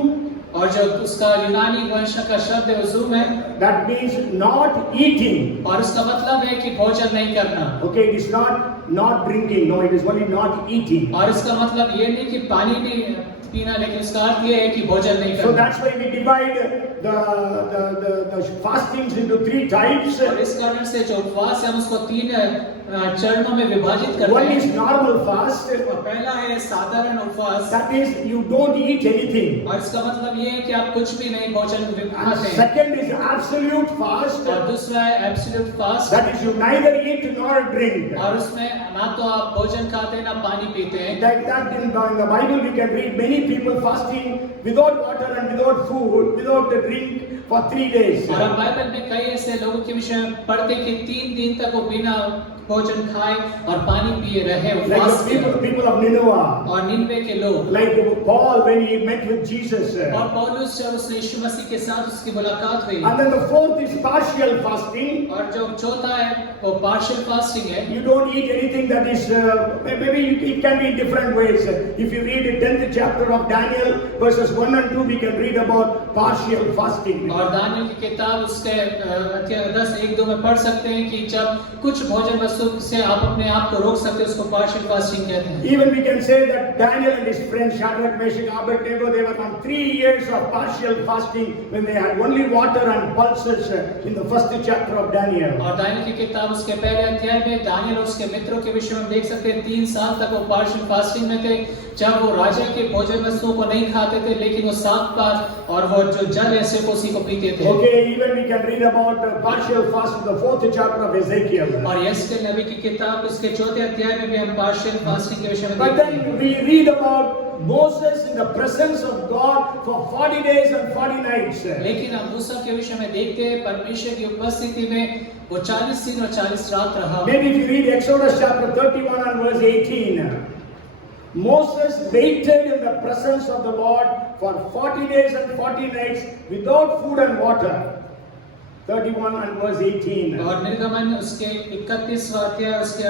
और जो उसका यूनानी वंश का शब्द है वो ज़ूम है, That means not eating. और उसका मतलब है कि भोजन नहीं करना। Okay, it is not drinking. No, it is only not eating. और इसका मतलब ये नहीं कि पानी नहीं पीना, लेकिन उसका अर्थ ये है कि भोजन नहीं So करना। that's why we divide the fastings into 3 types. और इस कारण से जो उपवास है हम उसको 3 चरणों में विभाजित करते One हैं। is normal fast. और पहला है साधारण उपवास, That is, you don't eat anything. और इसका मतलब ये है कि आप कुछ भी नहीं भोजन And खाते हैं। second is absolute fast. और दूसरा है absolute fast, That is, you neither eat nor drink. और उसमें ना तो आप भोजन खाते हैं ना पानी पीते हैं। Like that in the Bible we can read many people fasting without water and without food, without the drink for 3 days. और हम बाइबल में कई ऐसे लोगों के विषय में पढ़ते कि 3 दिन तक वो बिना भोजन खाए और पानी पिए रहे, Like उपवास the किया। people of Nineveh. और निनवे के लोग, Like Paul when he met with Jesus. और पौलुस जब उसने यीशु मसीह के साथ उसकी मुलाकात हुई। And then the fourth is partial fasting. और जो चौथा है वो पार्शियल फास्टिंग है। You don't eat anything that is, maybe it can be in different ways. If you read the 10th chapter of Daniel, verses 1 and 2, we can read about partial fasting. और Daniel की किताब उसके अध्याय 10 1 2 में पढ़ सकते हैं कि जब कुछ भोजन वस्तु से आप अपने आप को रोक सकते हैं, उसको पार्शियल फास्टिंग कहते हैं। Even we can say that Daniel and his friends Shadrach, Meshach, Abednego, they were on 3 years of partial fasting when they had only water and pulses in the first chapter of Daniel. और Daniel की किताब उसके पहले अध्याय में Daniel और उसके मित्रों के विषय में देख सकते हैं 3 साल तक वो पार्शियल फास्टिंग में थे, जब वो राजा के भोजन वस्तुओं को नहीं खाते थे, लेकिन वो साग पात और वो जो जल है सिर्फ उसी को पीते थे। Okay, even we can read about partial fast in the 4th chapter of Ezekiel. और यस्केल नबी की किताब उसके 4थे अध्याय में भी हम पार्शियल फास्टिंग के विषय में But देखते हैं। then we read about Moses in the presence of God for 40 days and 40 nights. लेकिन हम मूसा के विषय में देखते हैं परमेश्वर की उपस्थिति में वो 40 दिन और 40 रात रहा। Maybe if you read Exodus chapter 31 and verse 18. Moses waited in the presence of the Lord for 40 days and 40 nights without food and water. 31 and verse 18. और निर्गमन उसके 31 वाक्य उसके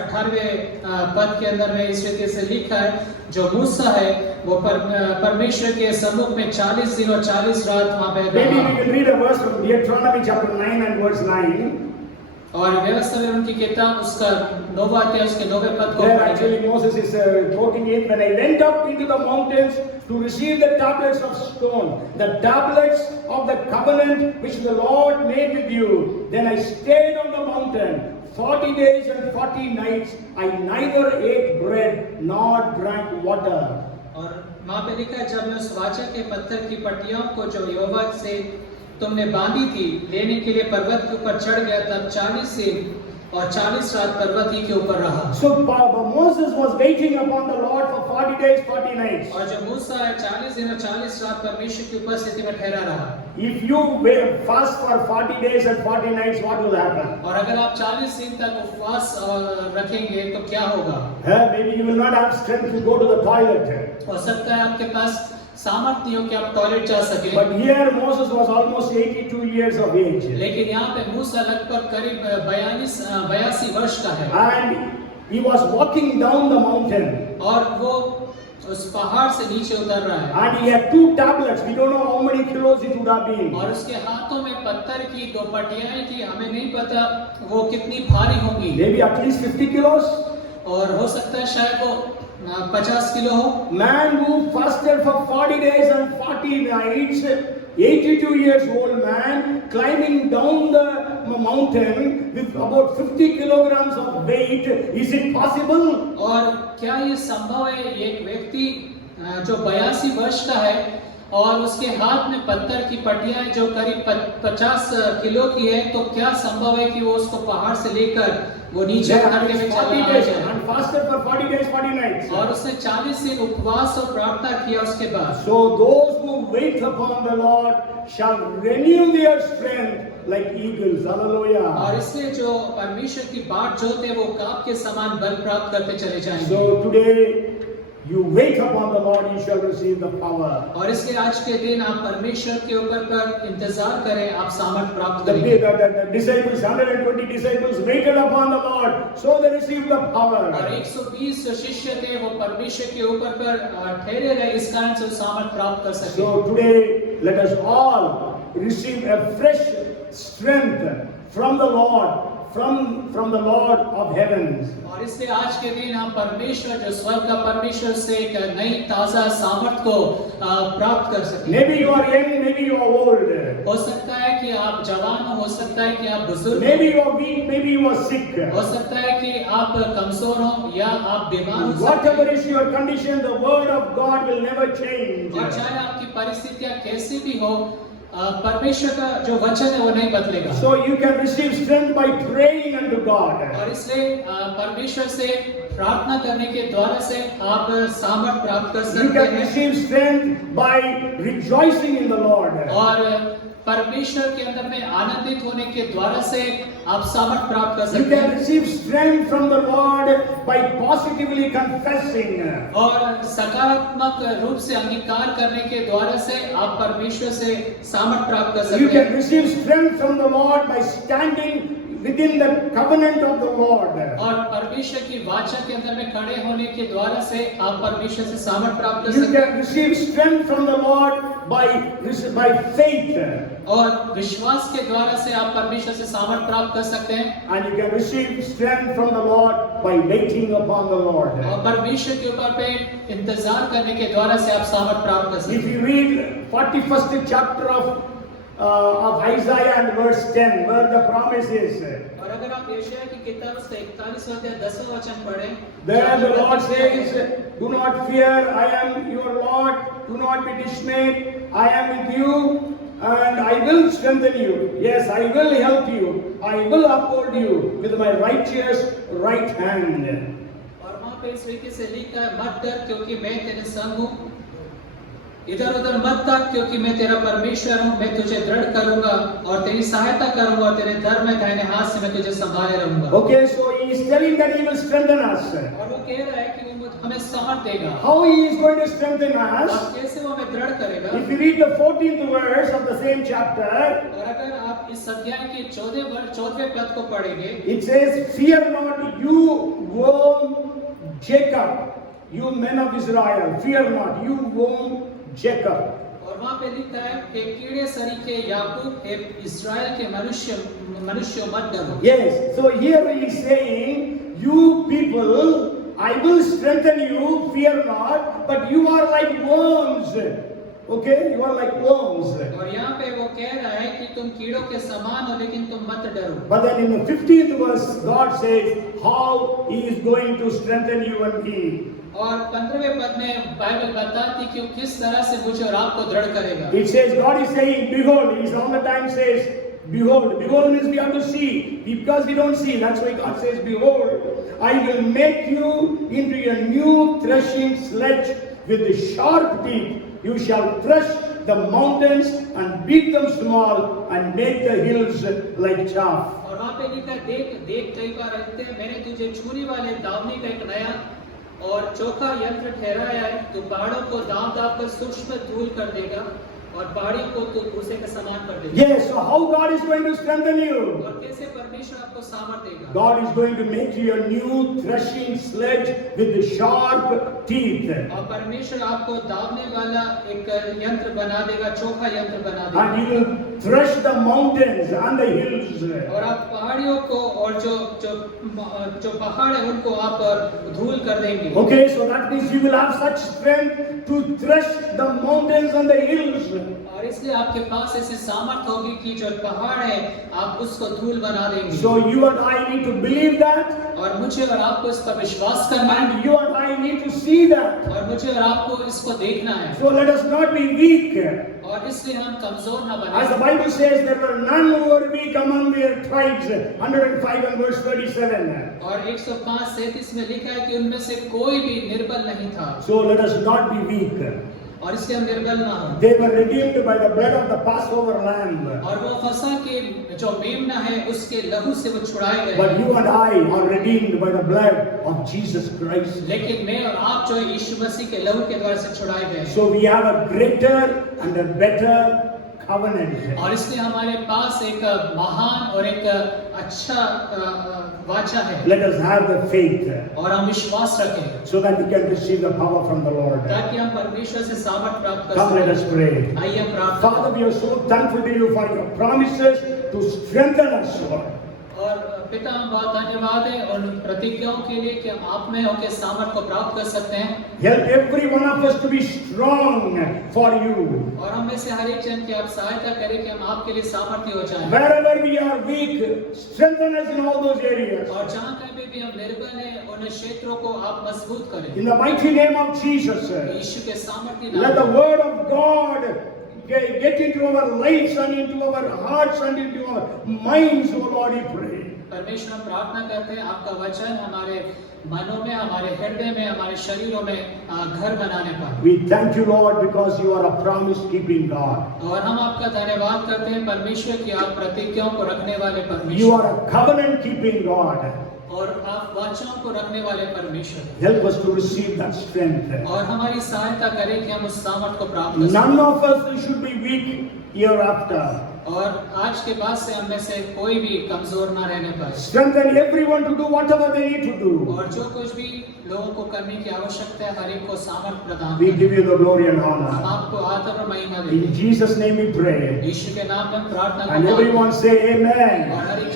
18वें पद के अंदर में इस रीति से लिखा है, जो मूसा है वो परमेश्वर के सम्मुख में 40 दिन और 40 रात वहां पे Maybe रहा। we can read a verse from Deuteronomy chapter 9 and verse 9. और व्यवस्था में उनकी किताब उसका 9वां अध्याय उसके 9वें पद को There पढ़ेंगे। actually Moses is quoting it. When I went up into the mountains to receive the tablets of stone, the tablets of the covenant which the Lord made with you, then I stayed on the mountain 40 days and 40 nights. I neither ate bread nor drank water. और वहां पे लिखा है, जब मैं उस वाचा के पत्थर की पट्टियों को जो यहोवा से तुमने बांधी थी लेने के लिए पर्वत के ऊपर चढ़ गया, तब 40 दिन और 40 रात पर्वत ही के ऊपर रहा। So Moses was waiting upon the Lord for 40 days, 40 nights. और जो मूसा है 40 दिन और 40 रात परमेश्वर की उपस्थिति में ठहरा रहा। If you fast for 40 days and 40 nights, what will happen? और अगर आप 40 दिन तक उपवास रखेंगे तो क्या होगा? Maybe you will not have strength to go to the toilet. हो सकता है आपके पास सामर्थ्य नहीं हो कि आप टॉयलेट जा सके। But here Moses was almost 82 years of age. लेकिन यहाँ पे मूसा लगभग करीब 82 वर्ष का है। And he was walking down the mountain. और वो उस पहाड़ से नीचे उतर रहा है। And he had 2 tablets. We don't know how many kilos it would have been. और उसके हाथों में पत्थर की 2 पटियाएं थी, हमें नहीं पता वो कितनी भारी होंगी। Maybe at least 50 kilos. और हो सकता है शायद वो 50 किलो हो। Man who fasted for 40 days and 40 nights, 82 years old man, climbing down the mountain with about 50 kilograms of weight. Is it possible? और क्या ये संभव है? एक व्यक्ति जो 82 वर्ष का है और उसके हाथ में पत्थर की पटियां जो करीब 50 किलो की है, तो क्या संभव है कि वो उसको पहाड़ से लेकर वो नीचे उतरने में चला जाए? And fasted for 40 days, 40 nights. और उसने 40 दिन उपवास और प्रार्थना किया उसके बाद। So those who wait upon the Lord shall renew their strength like eagles. Hallelujah. और इसलिए जो परमेश्वर की बाट जोते वो काब के समान बल प्राप्त करते चले जाएंगे। So today you wait upon the Lord, you shall receive the power. और इसलिए आज के दिन आप परमेश्वर के ऊपर पर इंतजार करें, आप सामर्थ प्राप्त The करेंगे। disciples, 120 disciples waited upon the Lord, so they received the power. और 120 जो शिष्य थे वो परमेश्वर के ऊपर पर ठहरे रहे, इस कारण से वो सामर्थ प्राप्त कर सके। So today let us all receive a fresh strength from the Lord, from the Lord of heavens. और इसलिए आज के दिन हम परमेश्वर जो स्वर्ग का परमेश्वर से एक नई ताजा सामर्थ को प्राप्त कर सकें। Maybe you are young, maybe you are old. हो सकता है कि आप जवान हो सकता है कि आप बुजुर्ग हो, Maybe you are weak, maybe you are sick. हो सकता है कि आप कमजोर हो या आप बीमार हो सकते Whatever हैं। is your condition, the word of God will never change. और चाहे आपकी परिस्थितियां कैसी भी हो, परमेश्वर का जो वचन है वो नहीं बदलेगा। So you can receive strength by praying unto God. और इसलिए परमेश्वर से प्रार्थना करने के द्वारा से आप सामर्थ प्राप्त कर You सकते can हैं। receive strength by rejoicing in the Lord. और परमेश्वर के अंदर में आनंदित होने के द्वारा से आप सामर्थ प्राप्त कर You सकते can हैं। receive strength from the Lord by positively confessing. और सकारात्मक रूप से अंगीकार करने के द्वारा से आप परमेश्वर से सामर्थ प्राप्त कर You सकते हैं। can receive strength from the Lord by standing within the covenant of the Lord. और परमेश्वर की वाचा के अंदर में खड़े होने के द्वारा से आप परमेश्वर से सामर्थ प्राप्त कर You सकते हैं। can receive strength from the Lord by faith. और विश्वास के द्वारा से आप परमेश्वर से सामर्थ प्राप्त कर सकते हैं। And you can receive strength from the Lord by waiting upon the Lord. और परमेश्वर के ऊपर पे इंतजार करने के द्वारा से आप सामर्थ प्राप्त कर सकते If हैं। you read 41st chapter of Isaiah and verse 10, where the promise is, और अगर आप यशायाह की किताब उसका 41वां अध्याय 10वां वचन पढ़ें, there the Lord says, "Do not fear, I am your Lord. Do not be dismayed. I am with you, and I will strengthen you. Yes, I will help you. I will uphold you with my righteous right hand." और वहाँ पे इस रीति से लिखा है, मत डर क्योंकि मैं तेरे संग हूँ। इधर उधर मत ताक, क्योंकि मैं तेरा परमेश्वर हूँ। मैं तुझे दृढ़ करूंगा और तेरी सहायता करूंगा और तेरे धर्म में दाहिने हाथ से मैं तुझे संभाले रहूंगा। Okay, so he is telling that he will strengthen us. और वो कह रहा है कि वो हमें सामर्थ देगा। How he is going to strengthen us? और कैसे वो हमें दृढ़ करेगा? If you read the 14th verse of the same chapter, और अगर आप इस अध्याय के 14वें पद को पढ़ेंगे, it says, "Fear not, you worm Jacob, you men of Israel. Fear not, you worm Jacob." और वहाँ पे लिखा है कि कीड़े सरीखे याकूब हे इस्राएल के मनुष्यों मत डरो। Yes, so here he is saying, "You people, I will strengthen you, fear not, but you are like worms." Okay, you are like worms. और यहाँ पे वो कह रहा है कि तुम कीड़ों के समान हो, लेकिन तुम मत डरो। But then in the 15th verse, God says how he is going to strengthen you and me. और 15वें पद में बाइबल बताती कि वो किस तरह से मुझे और आपको दृढ़ करेगा। It says, God is saying, behold, he all the time says, behold. Behold means we have to see. Because we don't see, that's why God says, behold, I will make you into a new threshing sledge with the sharp teeth. You shall thresh the mountains and beat them small and make the hills like chaff. और वहाँ पे लिखा है, देख कई बार रहते हैं, मैंने तुझे छुरी वाले दावनी का एक नया और चोखा यंत्र ठहराया है। तू पहाड़ों को दाव कर सूक्ष्म धूल कर देगा और पहाड़ी को तू भूसे के समान कर देगा। Yes, so how God is going to strengthen you? और कैसे परमेश्वर आपको सामर्थ देगा? God is going to make you a new threshing sledge with the sharp teeth. और परमेश्वर आपको दावने वाला एक यंत्र बना देगा, चोखा यंत्र बना देगा। And you will thresh the mountains and the hills. और आप पहाड़ियों को और जो पहाड़ है उनको आप धूल कर देंगे। Okay, so that means you will have such strength to thresh the mountains and the hills. और इसलिए आपके पास ऐसी सामर्थ होगी कि जो पहाड़ है आप उसको धूल बना देंगे। So you and I need to believe that. और मुझे और आपको इस पर विश्वास करना है। And you and I need to see that. और मुझे और आपको इसको देखना है। So let us not be weak. और इसलिए हम कमजोर न As the बने। Bible says, there were none who were weak among their tribes. 105 and verse 37. और 105:37 में लिखा है कि उनमें से कोई भी निर्बल नहीं था। So let us not be weak. और इसलिए हम निर्बल ना हो। They were redeemed by the blood of the Passover lamb. और वो फसह के जो मेमना है उसके लहू से वो छुड़ाए गए। But you and I are redeemed by the blood of Jesus Christ. लेकिन मैं और आप जो है यीशु मसीह के लहू के द्वारा से छुड़ाए गए। So we have a greater and a better covenant. और इसलिए हमारे पास एक महान और एक अच्छा वाचा है। Let us have the faith और हम विश्वास रखें so that we can receive the power from the Lord. ताकि हम परमेश्वर से सामर्थ प्राप्त कर Come, let us सकें। pray. आइए हम प्रार्थना Father, we are so thankful to you for your promises to strengthen us, Lord. और पिता हम बहुत धन्यवाद है उन प्रतिज्ञाओं के लिए कि हम आप में होकर सामर्थ को प्राप्त कर सकते हैं। Help every one of us to be strong for you. और हम में से हर एक जन की आप सहायता करें कि हम आपके लिए सामर्थ्य हो जाएं। Wherever we are weak, strengthen us in all those areas. और जहाँ कहीं पे भी हम निर्बल हैं उन क्षेत्रों को आप मजबूत करें। In the mighty name of Jesus, यीशु के सामर्थ्य let the नाम word of God get into our lives and into our hearts and into our minds, oh Lord, we pray. परमेश्वर हम प्रार्थना करते हैं आपका वचन हमारे मनों में, हमारे हृदय में, हमारे शरीरों में घर बनाने पर। We thank you, Lord, because you are a promise-keeping God. और हम आपका धन्यवाद करते हैं परमेश्वर कि आप प्रतिज्ञाओं को रखने वाले You परमेश्वर are a covenant-keeping God. और आप वचनों को रखने वाले परमेश्वर। Help us to receive that strength. और हमारी सहायता करें कि हम उस सामर्थ को प्राप्त कर None of us should be weak hereafter. और आज के बाद से हम में से कोई भी कमजोर ना रहने पाए। Strengthen everyone to do whatever they need to do. और जो कुछ भी लोगों को करने की आवश्यकता है हर एक को सामर्थ प्रदान We करें। give you the glory and हम honor. आपको आदर और महिमा In देंगे। Jesus' name we pray. यीशु के नाम में हम प्रार्थना And करते हैं। everyone say amen. और हर एक